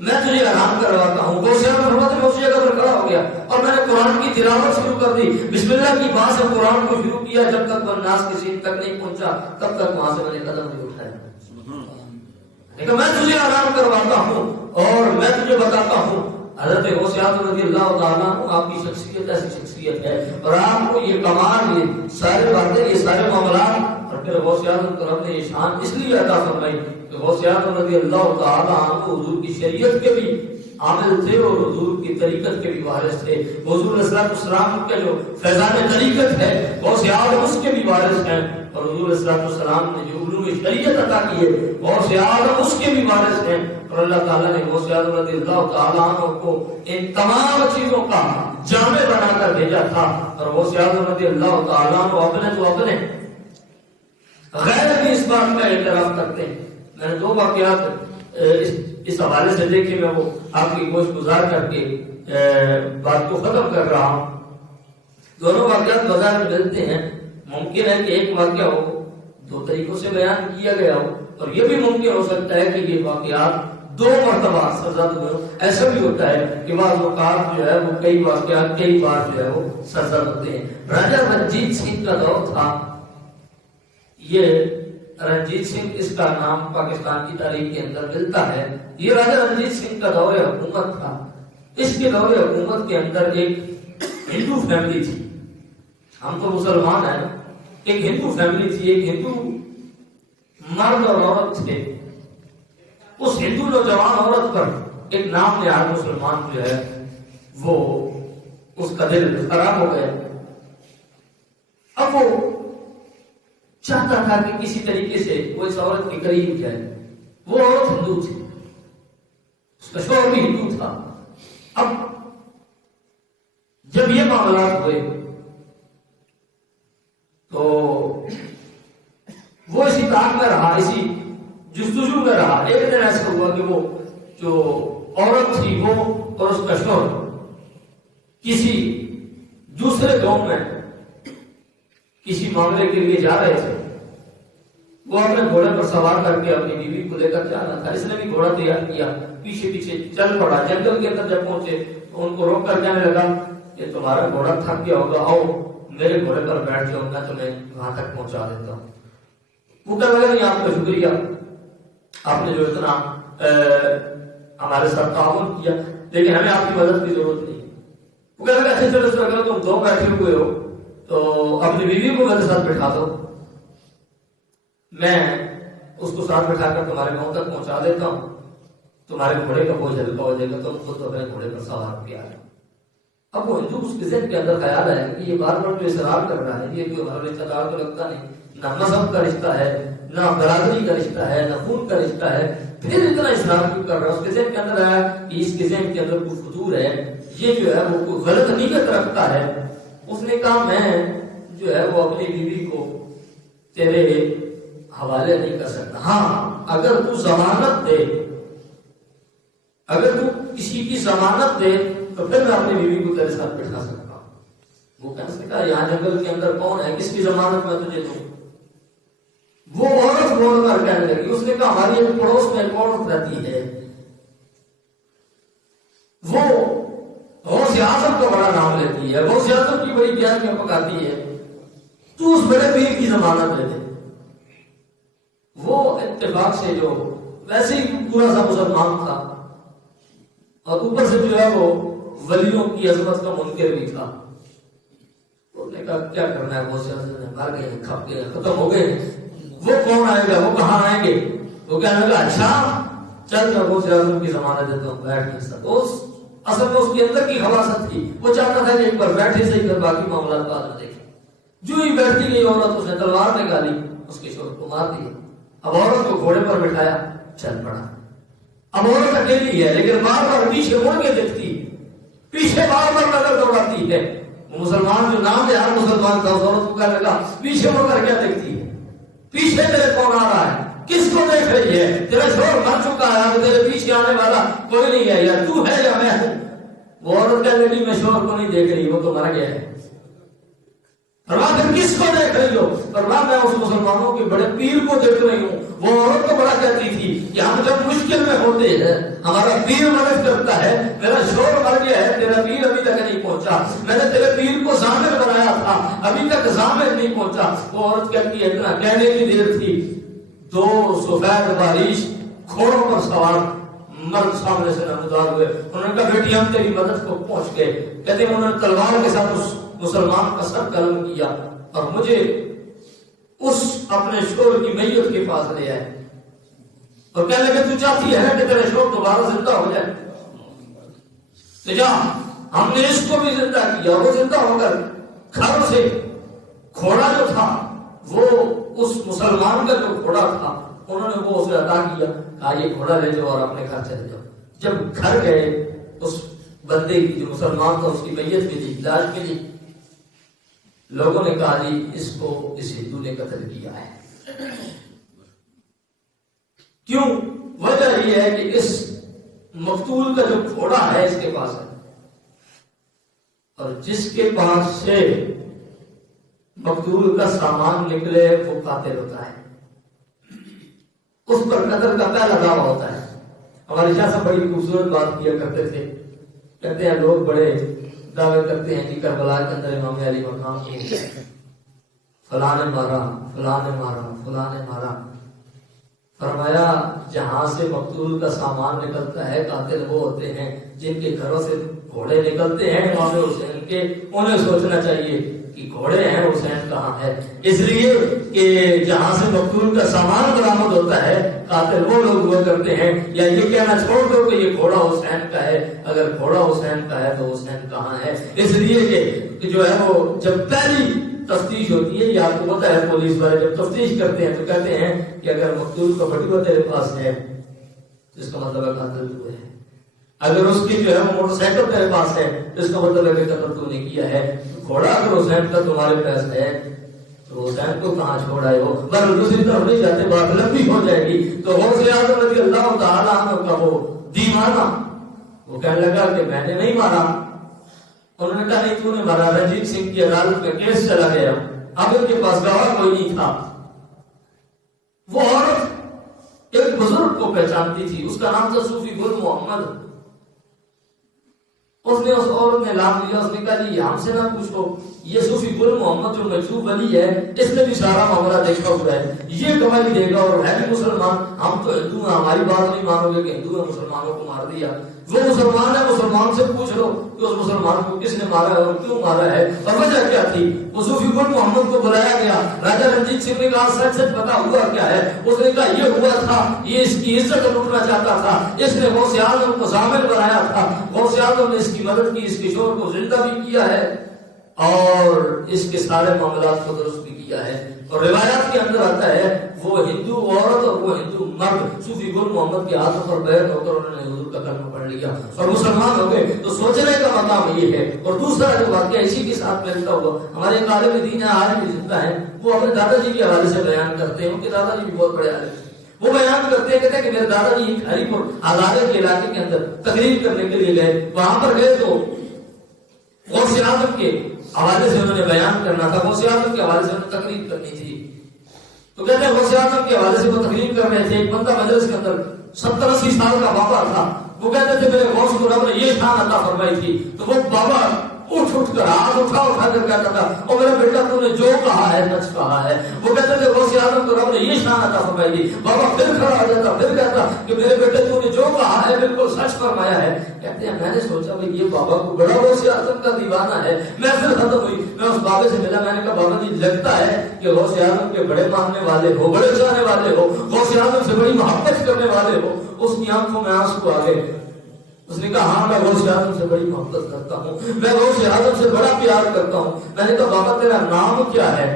میں تجھے آرام کرواتا ہوں۔ غوث اعظم میں اسی جگہ پر کھڑا ہو گیا اور میں نے قرآن کی تلاوت شروع کر دی۔ بسم اللہ کی بات سے قرآن کو شروع کیا، جب تک والناس کی سین تک نہیں پہنچا تب تک وہاں سے میں نے قدم نہیں اٹھایا۔ لیکن میں تجھے آرام کرواتا ہوں اور میں تجھے بتاتا ہوں حضرت غوث اعظم رضی اللہ تعالیٰ عنہ آپ کی شخصیت ایسی شخصیت ہے اور آپ کو یہ کمال، یہ سارے باتیں، یہ سارے معاملات، اور پھر غوث اعظم کو رب نے یہ شان اس لیے عطا فرمائی کہ غوث اعظم رضی اللہ تعالیٰ عنہ حضور کی شریعت کے بھی عامل تھے اور حضور کی طریقت کے بھی وارث تھے۔ حضور علیہ السلام کے جو فیضان طریقت ہے غوث اعظم اس کے بھی وارث ہیں، اور حضور علیہ السلام نے جو علوم شریعت عطا کی ہے غوث اعظم اس کے بھی وارث ہیں۔ اور اللہ تعالیٰ نے غوث اعظم رضی اللہ تعالیٰ عنہ کو ان تمام چیزوں کا جامع بنا کر بھیجا تھا، اور غوث اعظم رضی اللہ تعالیٰ عنہ اپنے غیر بھی اس بات کا اعتراف کرتے ہیں۔ میں نے 2 واقعات اس حوالے سے دیکھے، میں وہ آپ کی گوش گزار کر کے بات کو ختم کر رہا ہوں۔ دونوں واقعات بظاہر ملتے ہیں، ممکن ہے کہ ایک واقعہ ہو 2 طریقوں سے بیان کیا گیا ہو، اور یہ بھی ممکن ہو سکتا ہے کہ یہ واقعات 2 مرتبہ سرزد ہوئے ہو۔ ایسا بھی ہوتا ہے کہ بعض اوقات جو ہے وہ کئی واقعات کئی بار جو ہے وہ سرزد ہوتے ہیں۔ راجہ رنجیت سنگھ کا دور تھا، یہ رنجیت سنگھ اس کا نام پاکستان کی تاریخ کے اندر ملتا ہے۔ یہ راجہ رنجیت سنگھ کا دور حکومت تھا۔ اس کے دور حکومت کے اندر ایک ہندو فیملی تھی، ہم تو مسلمان ہیں، ایک ہندو فیملی تھی، ایک ہندو مرد اور عورت تھے۔ اس ہندو نوجوان عورت پر ایک نام نہاد مسلمان جو ہے وہ اس کا دل خراب ہو گیا۔ اب وہ چاہتا تھا کہ کسی طریقے سے وہ اس عورت کے قریب جائے۔ وہ عورت ہندو تھی، اس کا شوہر بھی ہندو تھا۔ اب جب یہ معاملات ہوئے تو وہ اسی تاک میں رہا، اسی جستجو میں رہا۔ ایک دن ایسا ہوا کہ وہ جو عورت تھی وہ اور اس کا شوہر کسی دوسرے گاؤں میں کسی معاملے کے لیے جا رہے تھے۔ وہ اپنے گھوڑے پر سوار کر کے اپنی بیوی کو لے کر جا رہا تھا۔ اس نے بھی گھوڑا تیار کیا، پیچھے پیچھے چل پڑا۔ جنگل کے اندر جب پہنچے تو ان کو روک کر کہنے لگا کہ تمہارا گھوڑا تھک گیا ہوگا، آؤ میرے گھوڑے پر بیٹھ جاؤ، میں تمہیں وہاں تک پہنچا دیتا ہوں۔ وہ کہنے لگا نہیں، آپ کا شکریہ، آپ نے جو اتنا ہمارے ساتھ تعاون کیا، لیکن ہمیں آپ کی مدد کی ضرورت نہیں۔ وہ کہنے لگا اچھا چلو اس طرح تم 2 بیٹھے ہوئے ہو تو اپنی بیوی کو میرے ساتھ بٹھا دو، میں اس کو ساتھ بٹھا کر تمہارے گاؤں تک پہنچا دیتا ہوں، تمہارے گھوڑے کا بوجھ ہلکا ہو جائے گا، تم خود اپنے گھوڑے پر سوار کیا ہے۔ اب وہ ہندو اس کے ذہن کے اندر خیال ہے کہ یہ بار بار جو اصرار کر رہا ہے، یہ کوئی ہمارا رشتہ دار تو لگتا نہیں، نہ مذہب کا رشتہ ہے، نہ برادری کا رشتہ ہے، نہ خون کا رشتہ ہے، پھر اتنا اصرار کیوں کر رہا ہے؟ اس کے ذہن کے اندر آیا کہ اس کے ذہن کے اندر کوئی فطور ہے، یہ جو ہے وہ کوئی غلط نیت رکھتا ہے۔ اس نے کہا میں جو ہے وہ اپنی بیوی کو تیرے حوالے نہیں کر سکتا، ہاں اگر تو ضمانت دے، اگر تو کسی کی ضمانت دے تو پھر میں اپنی بیوی کو تیرے ساتھ بٹھا سکتا ہوں۔ وہ کہنے سے کہا یہاں جنگل کے اندر کون ہے، کس کی ضمانت میں تجھے دوں؟ وہ عورت بول کر کہنے لگی، اس نے کہا ہماری ایک پڑوس میں ایک عورت رہتی ہے، وہ غوث اعظم کا بڑا نام لیتی ہے، غوث اعظم کی بڑی بیانیاں پکاتی ہے، تو اس بڑے پیر کی ضمانت لے دے۔ وہ اتفاق سے جو ویسے ہی پورا سا مسلمان تھا اور اوپر سے جو ہے وہ ولیوں کی عظمت کا منکر بھی تھا، انہوں نے کہا کیا کرنا ہے، غوث اعظم نے مر گئے، کھپ گئے، ختم ہو گئے، وہ کون آئے گا، وہ کہاں آئیں گے؟ وہ کہنے لگا اچھا چل میں غوث اعظم کی ضمانت دیتا ہوں، بیٹھ نہیں سکتا۔ اصل میں اس کے اندر کی خباثت تھی، وہ چاہتا تھا کہ ایک بار بیٹھے سے پھر باقی معاملات بعد میں دیکھیں۔ جو ہی بیٹھتی گئی عورت، اس نے تلوار نکالی، اس کے شوہر کو مار دیا۔ اب عورت کو گھوڑے پر بٹھایا، چل پڑا۔ اب عورت اکیلی ہے لیکن بار بار پیچھے مڑ کے دیکھتی، پیچھے بار بار نظر دوڑاتی ہے۔ وہ مسلمان جو نام دہار مسلمان تھا، اس عورت کو کہنے لگا پیچھے مڑ کر کیا دیکھتی ہے، پیچھے تیرے کون آ رہا ہے، کس کو دیکھ رہی ہے، تیرا شوہر مر چکا ہے، اب تیرے پیچھے آنے والا کوئی نہیں ہے، یا تو ہے یا میں ہوں۔ وہ عورت کہنے لگی میں شوہر کو نہیں دیکھ رہی، وہ تو مر گیا ہے۔ فرمایا پھر کس کو دیکھ رہی ہو؟ فرمایا میں اس مسلمانوں کے بڑے پیر کو دیکھ رہی ہوں۔ وہ عورت تو بڑا کہتی تھی کہ ہم جب مشکل میں ہوتے ہیں ہمارا پیر مدد کرتا ہے، میرا شوہر مر گیا ہے، تیرا پیر ابھی تک نہیں پہنچا، میں نے تیرے پیر کو ضامن بنایا تھا، ابھی تک ضامن نہیں پہنچا۔ وہ عورت کہتی ہے اتنا کہنے کی دیر تھی، دو سفید بارش گھوڑوں پر سوار مرد سامنے سے نمودار ہوئے۔ انہوں نے کہا بیٹی ہم تیری مدد کو پہنچ گئے۔ کہتے ہیں انہوں نے تلوار کے ساتھ اس مسلمان کا سر قلم کیا اور مجھے اس اپنے شوہر کی میت کے پاس لے آئے اور کہنے لگے تو چاہتی ہے کہ تیرے شوہر دوبارہ زندہ ہو جائے تو جا۔ ہم نے اس کو بھی زندہ کیا، وہ زندہ ہو کر گھر سے گھوڑا جو تھا وہ اس مسلمان کا جو گھوڑا تھا انہوں نے وہ اسے عطا کیا، کہا یہ گھوڑا لے جاؤ اور اپنے گھر چلے جاؤ۔ جب گھر گئے اس بندے کی جو مسلمان تھا اس کی میت ملی، لاش ملی، لوگوں نے کہا جی اس کو اس ہندو نے قتل کیا ہے۔ کیوں؟ وجہ یہ ہے کہ اس مقتول کا جو گھوڑا ہے اس کے پاس ہے اور جس کے پاس سے مقتول کا سامان نکلے وہ قاتل ہوتا ہے، اس پر قتل کا پہلا دعویٰ ہوتا ہے۔ ہمارے شاہ صاحب بڑی خوبصورت بات کیا کرتے تھے، کہتے ہیں لوگ بڑے دعوے کرتے ہیں کہ کربلا کے اندر امام علی مقام کو فلاں نے مارا، فلاں نے مارا، فلاں نے مارا۔ فرمایا جہاں سے مقتول کا سامان نکلتا ہے قاتل وہ ہوتے ہیں جن کے گھروں سے گھوڑے نکلتے ہیں امام حسین کے، انہیں سوچنا چاہیے کہ گھوڑے ہیں حسین کہاں ہے، اس لیے کہ جہاں سے مقتول کا سامان برآمد ہوتا ہے قاتل وہ لوگ ہوا کرتے ہیں۔ یا یہ کہنا چھوڑ دو کہ یہ گھوڑا حسین کا ہے، اگر گھوڑا حسین کا ہے تو حسین کہاں ہے، اس لیے کہ جو ہے وہ جب پہلی تفتیش ہوتی ہے، یا آپ کو پتا ہے پولیس والے جب تفتیش کرتے ہیں تو کہتے ہیں کہ اگر مقتول کا بٹوا تیرے پاس ہے تو اس کا مطلب ہے قاتل تو ہے، اگر اس کی جو ہے موٹر سائیکل تیرے پاس ہے تو اس کا مطلب ہے کہ قتل تو نے کیا ہے۔ گھوڑا اگر حسین کا تمہارے پاس ہے تو حسین کو کہاں چھوڑ آئے ہو؟ پر دوسری طرف نہیں جاتے، بات لمبی ہو جائے گی۔ تو غوث اعظم رضی اللہ تعالیٰ عنہ کا وہ دیوانہ وہ کہنے لگا کہ میں نے نہیں مارا۔ انہوں نے کہا نہیں تو نے مارا، رنجیت سنگھ کی عدالت میں کیس چلا گیا، اب ان کے پاس گواہ کوئی نہیں تھا۔ وہ عورت ایک بزرگ کو پہچانتی تھی، اس کا نام تھا صوفی گل محمد۔ اس نے اس عورت نے نام لیا، اس نے کہا جی ہم سے نہ پوچھو، یہ صوفی گل محمد جو مجذوب علی ہے اس نے بھی سارا معاملہ دیکھا ہوا ہے، یہ گواہی دے گا اور ہے بھی مسلمان، ہم تو ہندو ہیں، ہماری بات نہیں مانو گے کہ ہندو ہے مسلمانوں کو مار دیا، وہ مسلمان ہے، مسلمان سے پوچھ لو کہ اس مسلمان کو کس نے مارا ہے اور کیوں مارا ہے اور وجہ کیا تھی۔ وہ صوفی گل محمد کو بلایا گیا، راجا رنجیت سنگھ نے کہا سچ سچ بتا ہوا کیا ہے، اس نے کہا یہ ہوا تھا، یہ اس کی عزت لوٹنا چاہتا تھا، اس نے غوث اعظم کو ضامن بنایا تھا، غوث اعظم نے اس کی مدد کی، اس کشور کو زندہ بھی کیا ہے اور اس کے سارے معاملات کو درست بھی کیا ہے۔ اور روایات کے اندر آتا ہے وہ ہندو عورت اور وہ ہندو مرد صوفی گل محمد کے ہاتھوں پر بیعت ہو کر انہوں نے حضور کا کلمہ پڑھ لیا اور مسلمان ہو گئے۔ تو سوچنے کا مقام یہ ہے۔ اور دوسرا جو واقعہ اسی کے ساتھ ملتا ہوا، ہمارے ایک عالم دین ہے آج بھی زندہ ہے، وہ اپنے دادا جی کے حوالے سے بیان کرتے ہیں، ان کے دادا جی بھی بہت بڑے عالم ہیں، وہ بیان کرتے ہیں، کہتے ہیں کہ میرے دادا جی ہری پور آزادے کے علاقے کے اندر تقریر کرنے کے لیے گئے، وہاں پر گئے تو غوث اعظم کے حوالے سے انہوں نے بیان کرنا تھا، غوث اعظم کے حوالے سے انہوں نے تقریر کرنی تھی، تو کہتے ہیں غوث اعظم کے حوالے سے وہ تقریر کر رہے تھے، ایک بندہ مجلس کے اندر 70-80 سال کا بابا تھا، وہ کہتے تھے میرے غوث کو رب نے یہ شان عطا فرمائی تھی، تو وہ بابا اٹھ کر ہاتھ اٹھا کر کہتا تھا او میرا بیٹا تو نے جو کہا ہے سچ کہا ہے۔ وہ کہتے تھے غوث اعظم کو رب نے یہ شان عطا فرمائی تھی، بابا پھر کھڑا ہو جاتا، پھر کہتا کہ میرے بیٹے تو نے جو کہا ہے بالکل سچ فرمایا ہے۔ کہتے ہیں میں نے سوچا بھائی یہ بابا کو بڑا غوث اعظم کا دیوانہ ہے، میں پھر ختم ہوئی، میں اس بابے سے ملا، میں نے کہا بابا جی لگتا ہے کہ غوث اعظم کے بڑے ماننے والے ہو، بڑے چاہنے والے ہو، غوث اعظم سے بڑی محبت کرنے والے ہو۔ اس کی آنکھوں میں آنسو آ گئے، اس نے کہا ہاں میں غوث اعظم سے بڑی محبت کرتا ہوں، میں غوث اعظم سے بڑا پیار کرتا ہوں۔ میں نے کہا بابا تیرا نام کیا ہے؟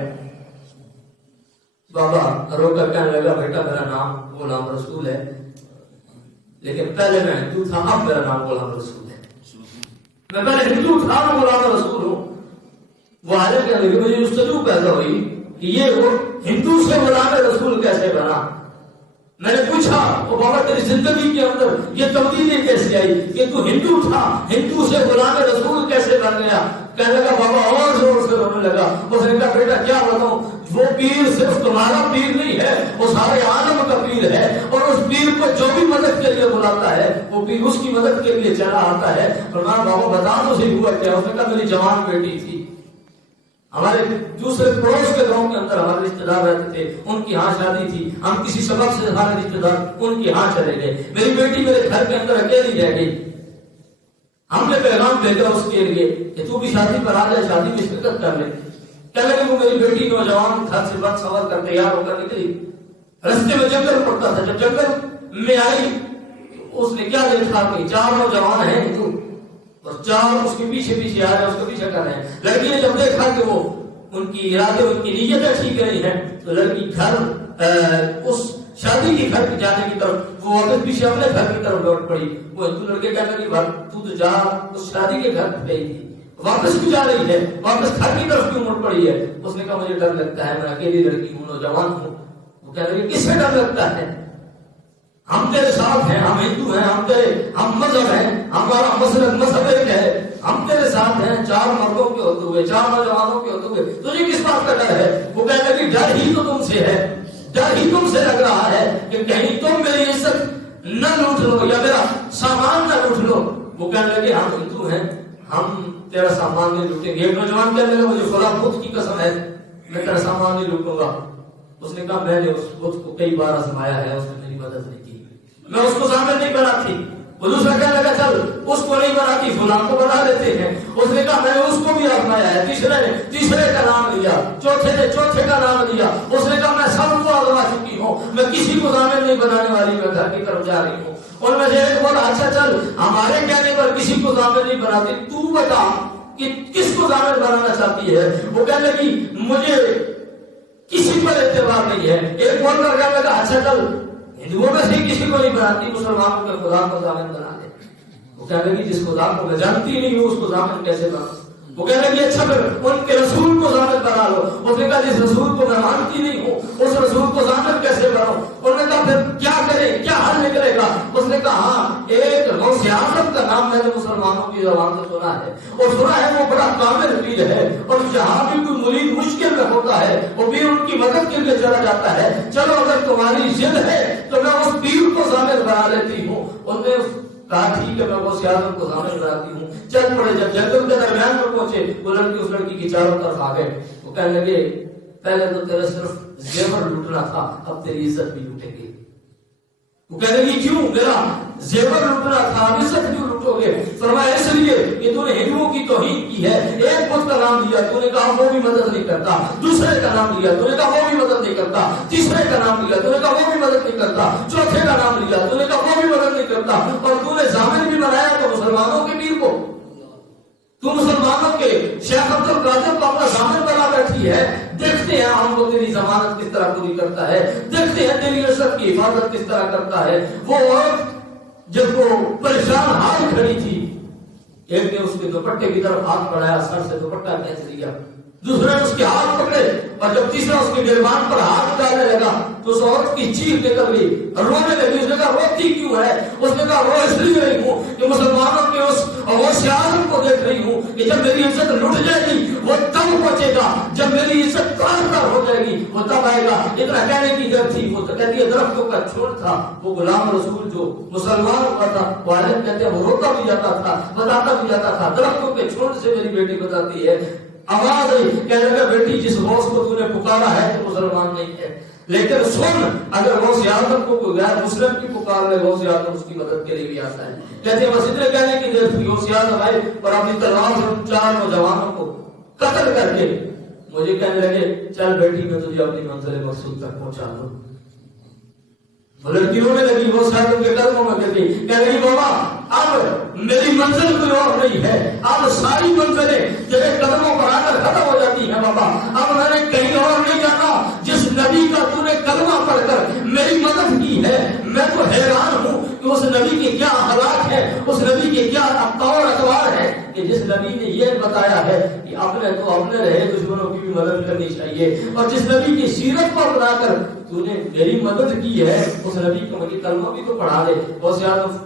بابا رو کر کہنے لگا بیٹا میرا نام غلام رسول ہے، لیکن پہلے میں ہندو تھا، اب میرا نام غلام رسول ہے، میں پہلے ہندو تھا، میں غلام رسول ہوں۔ وہ عالم کہنے لگے مجھے جستجو پیدا ہوئی کہ یہ وہ ہندو سے غلام رسول کیسے بنا۔ میں نے پوچھا وہ بابا تیری زندگی کے اندر یہ تبدیلی کیسے آئی کہ تو ہندو تھا، ہندو سے غلام رسول کیسے بن گیا؟ کہنے لگا بابا اور زور سے رونے لگا۔ اس نے کہا بیٹا کیا بتاؤں، وہ پیر صرف تمہارا پیر نہیں ہے، وہ سارے عالم کا پیر ہے، اور اس پیر کو جو بھی مدد کے لیے بلاتا ہے وہ پیر اس کی مدد کے لیے چلا آتا ہے۔ فرمایا بابا بتا تو صحیح ہوا کیا؟ اس نے کہا میری جوان بیٹی تھی، ہمارے دوسرے پڑوس کے گاؤں کے اندر ہمارے رشتے دار رہتے تھے، ان کی ہاں شادی تھی، ہم کسی سبب سے ہمارے رشتے دار ان کی ہاں چلے گئے، میری بیٹی میرے گھر کے اندر اکیلی رہ گئی۔ ہم نے پیغام بھیجا اس کے لیے کہ تو بھی شادی پر آ جائے، شادی میں شرکت کر لے۔ کہنے لگے وہ میری بیٹی نوجوان گھر سے بد سوار کر تیار ہو کر نکلی، رستے میں جنگل پڑتا تھا، جب جنگل میں آئی اس نے کیا دیکھا کہ 4 نوجوان ہیں ہندو اور 4 اس کے پیچھے پیچھے آ رہے ہیں، اس کے پیچھے کر رہے ہیں۔ لڑکی نے جب دیکھا کہ وہ ان کی ارادے ان کی نیتیں ٹھیک نہیں ہیں تو لڑکی گھر اس شادی کے گھر جانے کی طرف وہ واپس پیچھے اپنے گھر کی طرف لوٹ پڑی۔ وہ ہندو لڑکے کہنے لگے تو جا اس شادی کے گھر گئی تھی، واپس کیوں جا رہی ہے، واپس گھر کی طرف کیوں مڑ پڑی ہے؟ اس نے کہا مجھے ڈر لگتا ہے، میں اکیلی لڑکی ہوں، نوجوان ہوں۔ وہ کہنے لگے کس سے ڈر لگتا ہے؟ ہم تیرے ساتھ ہیں، ہم ہندو ہیں، ہم مذہب ہیں، ہمارا مذہب ایک ہے، ہم تیرے ساتھ ہیں، 4 مردوں کے ہوتے ہوئے 4 نوجوانوں کے ہوتے ہوئے تجھے کس بات کا ڈر ہے؟ وہ کہنے لگے ڈر ہی تو تم سے ہے، ڈر ہی تم سے لگ رہا ہے کہ کہیں تم میری عزت نہ لوٹ لو یا میرا سامان نہ لوٹ لو۔ وہ کہنے لگے ہم ہندو ہیں، ہم تیرا سامان نہیں لوٹیں گے۔ ایک نوجوان کہنے لگا مجھے خدا خود کی قسم ہے میں تیرا سامان نہیں لوٹوں گا۔ اس نے کہا میں نے اس بت کو کئی بار آزمایا ہے، اس نے میری مدد نہیں کی، میں اس کو ضامن نہیں بناتی۔ وہ دوسرا کہنے لگا چل اس کو نہیں بناتی فلاں کو بنا لیتے ہیں۔ اس نے کہا میں نے اس کو بھی آزمایا ہے، تیسرے کا نام لیا، چوتھے نے چوتھے کا نام لیا۔ اس نے کہا میں سب کو آزما چکی ہوں، میں کسی کو ضامن نہیں بنانے والی، میں گھر کی طرف جا رہی ہوں۔ اور میں ایک بولا اچھا چل ہمارے کہنے پر کسی کو ضامن نہیں بناتی، تو بتا کہ کس کو ضامن بنانا چاہتی ہے؟ وہ کہنے لگی مجھے کسی پر اعتبار نہیں ہے۔ ایک بول کر کہنے لگا اچھا چل ہندوؤں میں سے کسی کو نہیں بناتی، مسلمانوں کے خدا کو ضامن بنا دے۔ وہ کہنے لگی جس خدا کو میں جانتی نہیں ہوں اس کو ضامن کیسے بناؤں؟ وہ کہنے لگی اچھا پھر ان کے رسول کو ضامن بنا لو۔ اس نے کہا جس رسول کو میں مانتی نہیں ہوں اس رسول کو ضامن کیسے بناؤں؟ انہوں نے کہا پھر کیا کرے، کیا حل نکلے گا؟ اس نے کہا ہاں ایک غوث اعظم کا نام میں نے مسلمانوں کی زبان سے سنا ہے، اور سنا ہے وہ بڑا کامل پیر ہے، اور جہاں بھی کوئی مرید مشکل میں ہوتا ہے وہ پیر ان کی مدد کے لیے چلا جاتا ہے۔ چلو اگر تمہاری ضد ہے تو میں اس پیر کو ضامن بنا لیتی ہوں۔ انہوں نے کہا ٹھیک ہے میں غوث اعظم کو ضامن بناتی ہوں. چل پڑے. جب جنگل کے درمیان میں پہنچے وہ لڑکی اس لڑکی کی چاروں طرف آ گئے. وہ کہنے لگے پہلے تو تیرے صرف زیور لوٹنا تھا, اب تیری عزت بھی لوٹیں گے. وہ کہنے لگی کیوں؟ میرا زیور لوٹنا تھا, عزت کیوں لوٹو گے؟ فرمایا اس لیے کہ تو نے ہندوؤں کی توہین کی ہے. ایک بت کا نام لیا, تو نے کہا وہ بھی مدد نہیں کرتا. دوسرے کا نام لیا, تو نے کہا وہ بھی مدد نہیں کرتا. تیسرے کا نام لیا, تو نے کہا وہ بھی مدد نہیں کرتا. چوتھے کا نام لیا, تو نے کہا وہ بھی مدد نہیں کرتا. اور تو نے ضامن بھی بنایا تو مسلمانوں کے پیر کو, تو مسلمانوں کے شیخ عبد القادر کو اپنا ضامن بنا بیٹھی ہے. دیکھتے ہیں ہم کو تیری ضمانت کس طرح پوری کرتا ہے, دیکھتے ہیں تیری عزت کی حفاظت کس طرح کرتا ہے. وہ عورت جب وہ پریشان حال کھڑی تھی, ایک نے اس کے دوپٹے کی طرف ہاتھ بڑھایا, سر سے دوپٹہ کھینچ لیا. دوسرے نے اس کے ہاتھ پکڑے, اور جب تیسرا اس کے گریبان پر ہاتھ ڈالنے لگا تو اس عورت کی چیخ نکل گئی, رونے لگی. اس نے کہا روتی کیوں ہے؟ اس نے کہا رو اس لیے رہی ہوں کہ مسلمانوں کے اس غوث اعظم کو دیکھ رہی ہوں کہ جب میری عزت لٹ جائے گی وہ تب پہنچے گا, جب میری عزت کار ہو جائے گی وہ تب آئے گا. اتنا کہنے کی در تھی. وہ تو کہتی ہے درختوں کا چھوڑ تھا, وہ غلام رسول جو مسلمان ہوا تھا, والد کہتے ہیں وہ روتا بھی جاتا تھا, بتاتا بھی جاتا تھا. درختوں کے چھوڑ سے میری بیٹی بتاتی ہے. آواز آئی, کہنے لگا بیٹی جس غوث کو تو نے پکارا ہے تو مسلمان نہیں ہے, لیکن سن اگر غوث اعظم کو کوئی غیر مسلم کی پکار لے غوث اعظم اس کی مدد کے لیے بھی آتا ہے. کہتے ہیں بس اتنے کہنے کی دیر تھی, غوث اعظم آئے اور اپنی تلوار سے 4 نوجوانوں کو قتل کر کے مجھے کہنے لگے چل بیٹی میں تجھے اپنی منزل مقصود تک پہنچا دوں. وہ لڑکی رونے لگی, غوث اعظم کے قدموں میں گر گئی. کہنے لگی بابا اب میری منزل کوئی اور نہیں ہے, اب ساری منزلیں تیرے قدموں پر آ کر ختم ہو جاتی ہیں بابا. اب میں نے کہیں اور نہیں جانا. جس نبی کا تو نے کلمہ پڑھ کر میری مدد کی ہے, میں تو حیران ہوں کہ اس نبی کے کیا حالات ہیں, اس نبی کے کیا طور اطوار ہے کہ جس نبی نے یہ بتایا ہے کہ اپنے تو اپنے رہے, دشمنوں کی بھی مدد کرنی چاہیے. اور جس نبی کی سیرت پر بنا کر تو نے میری مدد کی ہے, اس نبی کو مجھے کلمہ بھی تو پڑھا دے. غوث اعظم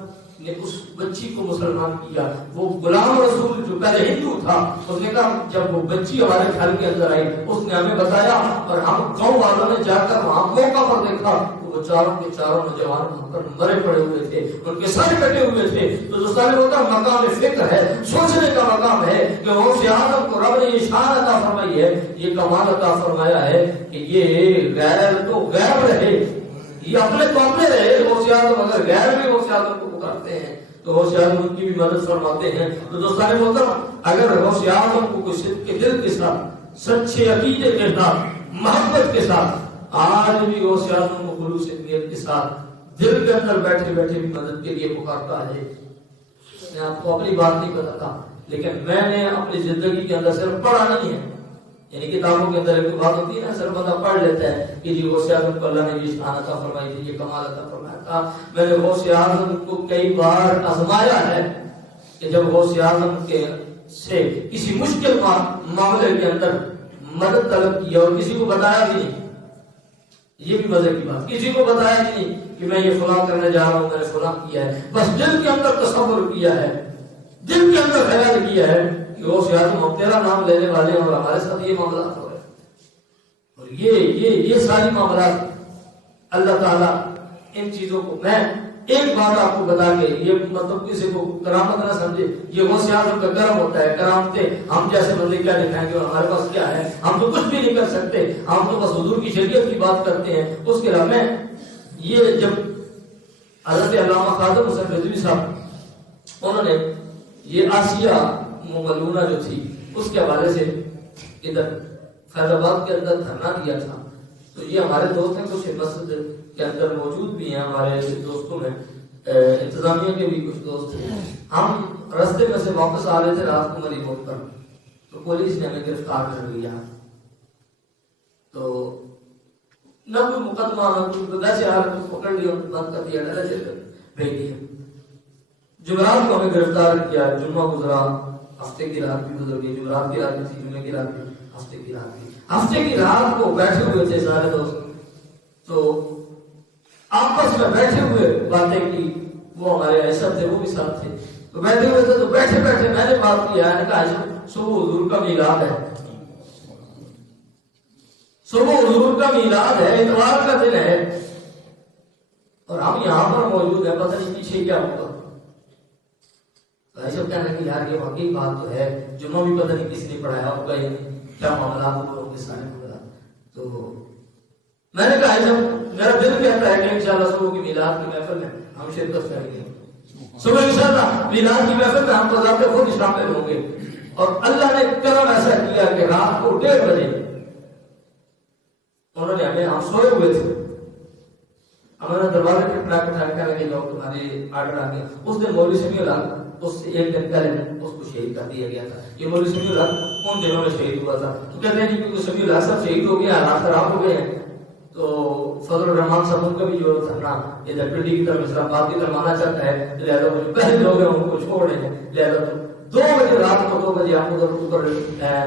نے اس بچی کو مسلمان کیا. وہ غلام رسول جو پہلے ہندو تھا, اس نے کہا جب وہ بچی ہمارے گھر کے اندر آئی اس نے ہمیں بتایا, اور ہم گاؤں والوں نے جا کر وہاں موقع پر دیکھا وہ چاروں کے چاروں نوجوان وہاں پر مرے پڑے ہوئے تھے, ان کے سر کٹے ہوئے تھے. تو دوستان ہوتا مقام فکر ہے, سوچنے کا مقام ہے کہ غوث اعظم کو رب نے یہ شان عطا فرمائی ہے, یہ کمال عطا فرمایا ہے کہ یہ غیر تو غیر رہے, یہ اپنے تو اپنے رہے. غوث اعظم اگر غیر بھی غوث اعظم کو پکارتے ہیں تو غوث اعظم ان کی بھی مدد فرماتے ہیں. تو دوستان محترم اگر غوث اعظم کو کوئی صدق کے دل کے ساتھ, سچے عقیدے کے ساتھ, محبت کے ساتھ, آج بھی غوث اعظم کو خلوص نیت کے ساتھ دل کے اندر بیٹھے بیٹھے بھی مدد کے لیے پکارتا ہے. میں آپ کو اپنی بات نہیں بتاتا, لیکن میں نے اپنی زندگی کے اندر صرف پڑھا نہیں ہے, یعنی کتابوں کے اندر ایک بات ہوتی ہے نا, صرف بندہ پڑھ لیتا ہے کہ جی غوث اعظم کو اللہ نے یہ شان عطا فرمائی تھی, یہ کمال عطا فرمایا تھا. میں نے غوث اعظم کو کئی بار آزمایا ہے کہ جب غوث اعظم کے سے کسی مشکل معاملے کے اندر مدد طلب کی اور کسی کو بتایا بھی نہیں, یہ بھی مزے کی بات, کسی کو بتایا بھی نہیں کہ میں یہ فلاں کرنے جا رہا ہوں, میں نے فلاں کیا ہے, بس دل کے اندر تصور کیا ہے, دل کے اندر خیال کیا ہے کہ غوث اعظم ہم تیرا نام لینے والے ہیں اور ہمارے ساتھ یہ معاملات ہو رہے ہیں. اور یہ ساری معاملات اللہ تعالیٰ ان چیزوں کو, میں ایک بات آپ کو بتا کے, یہ مطلب کسی کو کرامت نہ سمجھے, یہ غوث اعظم کا کرم ہوتا ہے. کرامتیں ہم جیسے بندے کیا دکھائیں گے اور ہمارے پاس کیا ہے, ہم تو کچھ بھی نہیں کر سکتے, ہم تو بس حضور کی شریعت کی بات کرتے ہیں. اس کے علاوہ میں یہ جب حضرت علامہ خادم حسین رضوی صاحب انہوں نے یہ آسیہ مملونہ جو تھی اس کے حوالے سے ادھر فیض آباد کے اندر دھرنا دیا تھا, تو یہ ہمارے دوست ہیں, کچھ مسجد کے اندر موجود بھی ہیں ہمارے دوستوں میں, انتظامیہ کے بھی کچھ دوست ہیں. ہم رستے میں سے واپس آ رہے تھے رات کو ملی موڑ پر, تو پولیس نے ہمیں گرفتار کر لیا. تو نہ کوئی مقدمہ نہ کوئی, ویسے حالت پکڑ لیا, بند کر دیا, ڈرے سے بھیج دیا. جمعرات کو ہمیں گرفتار کیا, جمعہ گزرا, ہفتے کی رات بھی گزر گئی, جمعرات کی رات بھی تھی, جمعے کی رات بھی, ہفتے کی رات بھی. ہفتے کی رات کو بیٹھے ہوئے تھے سارے دوست, تو آپس میں بیٹھے ہوئے باتیں کی. وہ ہمارے ایسا تھے, وہ بھی ساتھ تھے, تو بیٹھے ہوئے تھے. تو بیٹھے بیٹھے میں نے بات کیا, نے کہا صبح حضور کا میلاد ہے, صبح حضور کا میلاد ہے, اتوار کا دن ہے, اور ہم یہاں پر موجود ہیں, پتہ نہیں پیچھے کیا ہوگا. تو ایسا کہنا کہ یار یہ واقعی بات تو ہے، جمعہ بھی پتہ نہیں کس نے پڑھایا ہوگا، یہ کیا معاملات ہوئے ہوں گے سارے معاملات۔ تو میں نے کہا ایسا میرا دل کہتا ہے کہ انشاءاللہ صبح کی میلاد کی محفل میں ہم شرکت کریں گے، صبح انشاءاللہ میلاد کی محفل میں ہم بذات خود شامل ہوں گے۔ اور اللہ نے کرم ایسا کیا کہ رات کو 1:30 بجے انہوں نے ہم سوئے ہوئے تھے، ہمارا دروازے پہ ٹرک اٹھا کے لگے لوگ تمہارے آرڈر آ گیا۔ اس دن مولوی سمیع الحق اس سے 1 دن پہلے اس کو شہید کر دیا گیا تھا۔ یہ مولوی سمیع الحق ان دنوں میں شہید ہوا تھا، تو کہتے ہیں کہ سمیع الحق صاحب شہید ہو گیا، حالات خراب ہو گئے ہیں، تو فضل الرحمان صاحب ان کا بھی جو دھرنا ادھر پنڈی کی طرف اسلام آباد کی طرف آنا چاہتا ہے، لہٰذا وہ جو پہلے لوگ ہیں ان کو چھوڑ رہے ہیں، لہٰذا 2 بجے رات کو 2 بجے ہم ادھر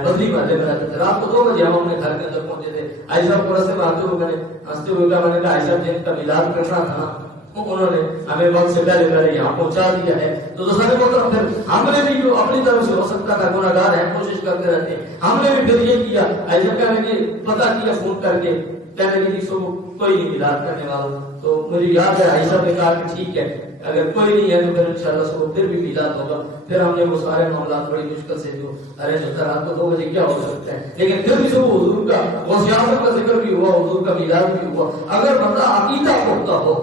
بدلی محلے میں رہتے تھے، رات کو 2 بجے ہم اپنے گھر کے اندر پہنچے تھے۔ آئی صاحب کو رستے میں آتے ہوئے میں نے ہنستے ہوئے کہا، میں نے کہا آئی صاحب جن کا میلاد کرنا تھا انہوں نے ہمیں وقت سے پہلے یہاں پہنچا دیا ہے، تو دوسرے محترم پھر ہم نے بھی جو اپنی طرف سے ہو سکتا تھا گناہگار ہیں کوشش کرتے رہتے ہیں، ہم نے بھی پھر یہ کیا۔ آئی صاحب کہنے کے پتہ کیا فون کر کے، کہنے لگے صبح کوئی نہیں میلاد کرنے والا، تو مجھے یاد ہے آئی صاحب نے کہا کہ ٹھیک ہے اگر کوئی نہیں ہے تو پھر انشاءاللہ صبح پھر بھی میلاد ہوگا۔ پھر ہم نے وہ سارے معاملات بڑی مشکل سے جو ارینج ہوتا رات کو 2 بجے کیا ہو سکتا ہے، لیکن پھر بھی صبح حضور کا غوث اعظم کا ذکر بھی ہوا، حضور کا میلاد بھی ہوا۔ اگر بندہ عقیدہ پختہ ہو،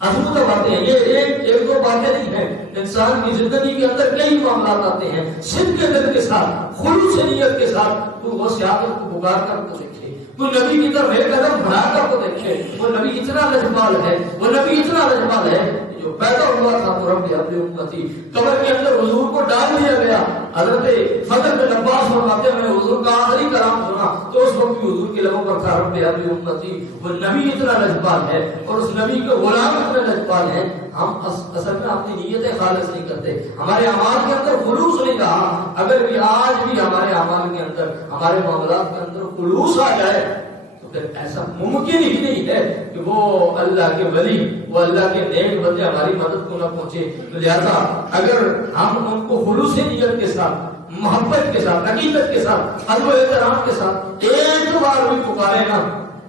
عظمت باتیں ہیں، یہ ایک 2 باتیں نہیں ہیں، انسان کی زندگی کے اندر کئی معاملات آتے ہیں، صدق کے دل کے ساتھ، خلوص نیت کے ساتھ تو غوث اعظم کو پکار کر تو دیکھے، وہ نبی کی طرف 1 قدم بڑھا کر تو دیکھے، وہ نبی اتنا لجپال ہے، وہ نبی اتنا لجپال ہے جو پیدا ہوا تھا تو رب اپنی امتی، قبر کے اندر حضور کو ڈال دیا گیا۔ حضرت فضل بن عباس فرماتے ہیں میں حضور کا آخری کلام سنا تو اس وقت بھی حضور کے لبوں پر تھا رب اپنی امتی۔ وہ نبی اتنا لجپال ہے اور اس نبی کے غلام اتنے لجپال ہیں، ہم اصل میں اپنی نیتیں خالص نہیں کرتے، ہمارے اعمال کے اندر خلوص نہیں رہا۔ اگر بھی آج بھی ہمارے اعمال کے اندر، ہمارے معاملات کے اندر خلوص آ جائے تو پھر ایسا ممکن ہی نہیں ہے کہ وہ اللہ کے ولی، وہ اللہ کے نیک بندے ہماری مدد کو نہ پہنچے۔ تو لہذا اگر ہم ان کو خلوص نیت کے ساتھ، محبت کے ساتھ، عقیدت کے ساتھ، ادب و احترام کے ساتھ ایک بار بھی پکارے نا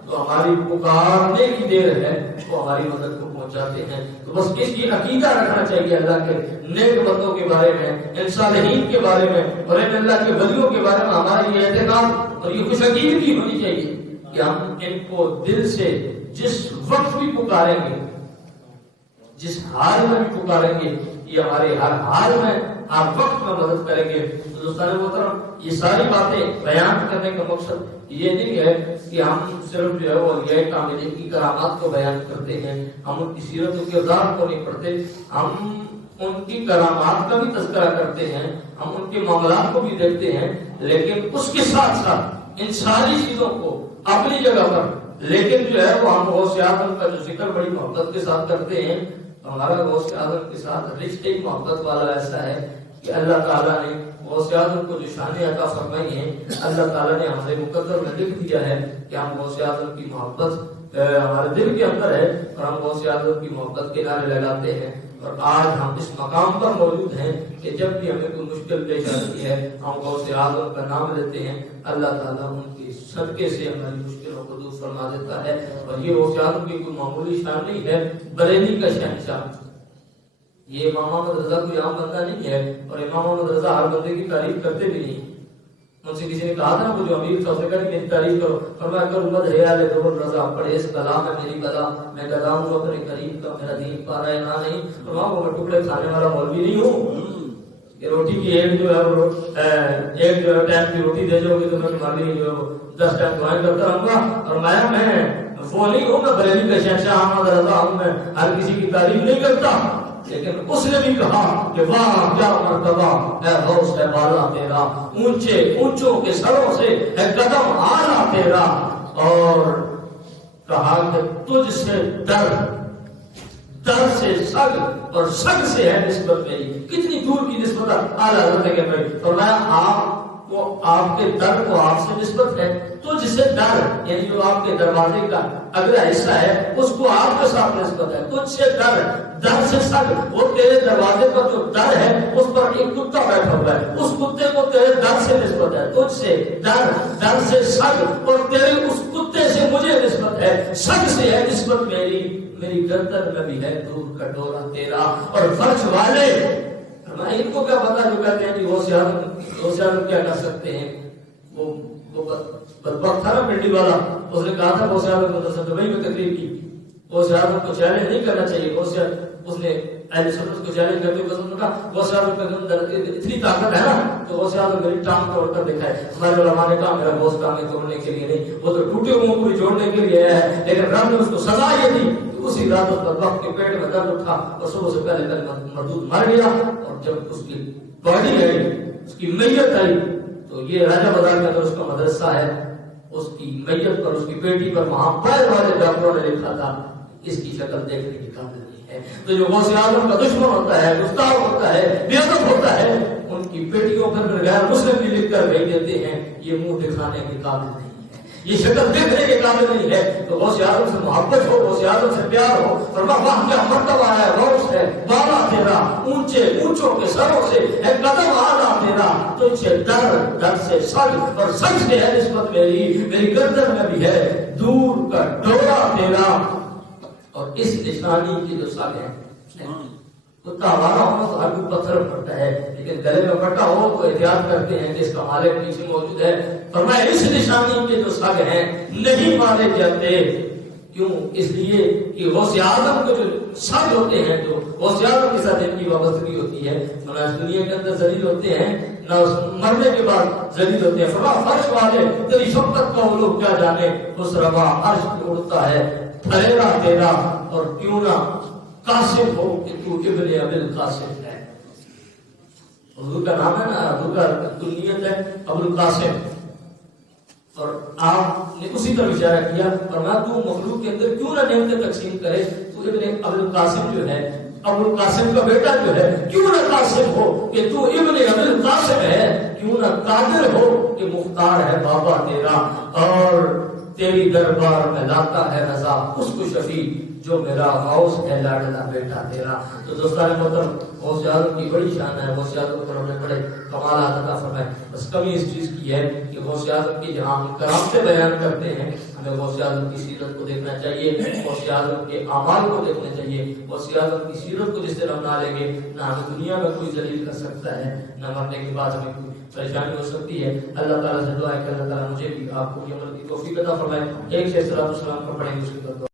تو ہماری پکارنے کی دیر ہے وہ ہماری مدد کو پہنچاتے ہیں۔ تو بس اس یہ عقیدہ رکھنا چاہیے اللہ کے نیک بندوں کے بارے میں، ان صالحین کے بارے میں اور ان اللہ کے ولیوں کے بارے میں ہمارا یہ اعتقاد اور یہ خوش عقیدگی ہونی چاہیے کہ ہم ان کو دل سے جس وقت بھی پکاریں گے، جس حال میں بھی پکاریں گے، یہ ہمارے ہر حال میں ہر وقت میں مدد کریں گے۔ تو دوستان محترم، یہ ساری باتیں بیان کرنے کا مقصد یہ نہیں ہے کہ ہم صرف جو ہے وہ اولیاء کاملین کی کرامات کو بیان کرتے ہیں، ہم ان کی سیرت و کردار کو نہیں پڑھتے، ہم ان کی کرامات کا بھی تذکرہ کرتے ہیں، ہم ان کے معاملات کو بھی دیکھتے ہیں، لیکن اس کے ساتھ ساتھ ان ساری چیزوں کو اپنی جگہ پر، لیکن جو ہے وہ ہم غوث اعظم کا جو ذکر بڑی محبت کے ساتھ کرتے ہیں۔ ہمارا غوث اعظم کے ساتھ رشتے محبت والا ایسا ہے کہ اللہ تعالیٰ نے غوث اعظم کو جو شان عطا فرمائی ہیں، اللہ تعالیٰ نے ہمارے مقدر میں لکھ دیا ہے کہ ہم غوث اعظم کی محبت ہمارے دل کے اندر ہے اور ہم غوث اعظم کی محبت کے نعرے لگاتے ہیں۔ اور آج ہم اس مقام پر موجود ہیں کہ جب بھی ہمیں کوئی مشکل پیش آتی ہے ہم غوث اعظم کا نام لیتے ہیں، اللہ تعالیٰ ان کے صدقے سے ہماری مشکلوں کو دور فرما دیتا ہے۔ اور یہ غوث اعظم کی کوئی معمولی شان نہیں ہے، بریلی کا شہنشاہ، یہ امام محمد رضا کوئی عام بندہ نہیں ہے، اور امام محمد رضا ہر بندے کی تعریف کرتے بھی نہیں۔ ان سے کسی نے کہا تھا نا وہ جو امیر تھا، اسے کہا کہ میری تعریف کرو، اور میں کروں مد ہے علی دور رضا، پڑھے اس کلام ہے میری بلا، میں گدا ہوں اپنے قریب کا، میرا دین پا رہا ہے نہ نہیں، اور وہاں وہ ٹکڑے کھانے والا مولوی نہیں ہوں کہ روٹی کی ایک جو ہے وہ ایک ٹائم کی روٹی دے جاؤ گے تو میں تمہاری جو 10 ٹائم دعائیں کرتا رہوں گا، اور میں وہ نہیں ہوں، میں بریلی کا شہنشاہ احمد رضا ہوں، میں ہر کسی کی تعریف نہیں کرتا۔ لیکن اس نے بھی کہا کہ واہ کیا مرتبہ ہے غوث ہے بالا تیرا، اونچے اونچوں کے سروں سے ہے قدم آنا تیرا، اور کہا کہ تجھ سے در سے سگ اور سگ سے ہے نسبت میری، کتنی دور کی نسبت اعلیٰ حضرت کے بھائی، فرمایا آپ کو آپ کے در کو آپ سے نسبت ہے، تجھ سے در یعنی جو آپ کے دروازے کا اگلا حصہ ہے اس کو آپ کے ساتھ نسبت ہے، تجھ سے در سے سگ، وہ تیرے دروازے پر جو در ہے اس پر ایک کتا بیٹھا ہوا ہے، اس کتے کو تیرے در سے نسبت ہے، تجھ سے در سے سگ، اور تیرے اس کتے سے مجھے نسبت ہے، سگ سے ہے نسبت میری گردن میں بھی ہے دور کا ڈورا تیرا، اور فرش والے فرمایا ان کو کیا پتا جو کہتے ہیں کہ غوث اعظم کیا کر سکتے ہیں. وہ بدبخت تھا نا پنڈی والا, اس نے کہا تھا غوث اعظم کو دبئی میں تقریر کی, غوث اعظم کو چیلنج نہیں کرنا چاہیے. اس نے اہل سنت کو چیلنج کرتے ہوئے کہا غوث اعظم کے اندر اتنی طاقت ہے نا تو غوث اعظم میری ٹانگ توڑ کر دکھائے. ہمارے علماء نے کہا میرا غوث ٹانگیں توڑنے کے لیے نہیں, وہ تو ٹوٹے ہوئے کو جوڑنے کے لیے ہے, لیکن رب نے اس کو سزا یہ دی کہ اسی رات اس بدبخت کے پیٹ میں درد اٹھا اور صبح سے پہلے تک مردود مر گیا. اور جب اس کی باڈی آئی, اس کی میت آئی, تو یہ راجہ بازار کے اندر اس کا مدرسہ ہے, اس کی میت پر, اس کی بیٹی پر وہاں پیر والے ڈاکٹروں نے لکھا تھا اس کی شکل دیکھنے کی قابل نہیں ہے. تو جو غوث اعظم کا دشمن ہوتا ہے, گستاخ ہوتا ہے, بے ادب ہوتا ہے, ان کی بیٹیوں پر غیر مسلم بھی لکھ کر بھیج دیتے ہیں یہ منہ دکھانے کے قابل نہیں ہے, یہ شکل دیکھنے کے قابل نہیں ہے. تو غوث اعظم سے محبت ہو, غوث اعظم سے پیار ہو, فرمایا واہ کیا مرتبہ ہے, غوث ہے, بالا تیرا, اونچے اونچوں کے سروں سے ہے قدم آنا تیرا, تجھ سے ڈر سے سج اور سج سے ہے نسبت میری گردن میں بھی ہے دور کا ڈورا تیرا. اور اس نشانی کی جو سگ ہے کتا ہمارا ہونا تو ہر کوئی پتھر پڑتا ہے, لیکن گلے میں پٹا ہو تو احتیاط کرتے ہیں کہ اس کا مالک پیچھے موجود ہے. فرمایا اس نشانی کے جو سگ ہیں نہیں مارے جاتے. کیوں؟ اس لیے کہ غوث اعظم کے جو سگ ہوتے ہیں, جو غوث اعظم کے ساتھ ان کی وابستگی ہوتی ہے, نہ اس دنیا کے اندر ذلیل ہوتے ہیں نہ مرنے کے بعد ذلیل ہوتے ہیں. فرمایا فرش والے تیری شفقت کا وہ لوگ کیا جانے, اس روا عرش پہ اڑتا ہے پھریرا تیرا, اور کیوں نہ قاسم ہو کہ تو ابن ابی القاسم ہے. حضور کا نام ہے نا, حضور کا کنیت ہے ابو القاسم, اور آپ نے اسی طرح اشارہ کیا فرمایا تو مخلوق کے اندر کیوں نہ نعمتیں تقسیم کرے, تو ابن ابی القاسم جو ہے, ابو القاسم کا بیٹا جو ہے, کیوں نہ قاسم ہو کہ تو ابن ابی القاسم ہے, کیوں نہ قادر ہو کہ مختار ہے بابا تیرا, اور تیری دربار میں لاتا ہے رضا اس کو شفیع جو میرا غوث ہے لاڈلا بیٹا تیرا. تو دوستان محترم, غوث اعظم کی بڑی شان ہے, غوث اعظم پر ہم نے بڑے کمالات عطا فرمائے. بس کمی اس چیز کی ہے کہ غوث اعظم کی جہاں ہم کرامتیں بیان کرتے ہیں, ہمیں غوث اعظم کی سیرت کو دیکھنا چاہیے, غوث اعظم کے اعمال کو دیکھنا چاہیے. غوث اعظم کی سیرت کو جس سے ہم نہ لیں گے, نہ ہمیں دنیا میں کوئی ذلیل کر سکتا ہے, نہ مرنے کے بعد ہمیں کوئی پریشانی ہو سکتی ہے. اللہ تعالیٰ سے دعا ہے کہ اللہ تعالیٰ مجھے بھی آپ کو یہ عمل کی توفیق عطا فرمائے. ایک سے صلاۃ و سلام پر پڑھیں گے اس کے بعد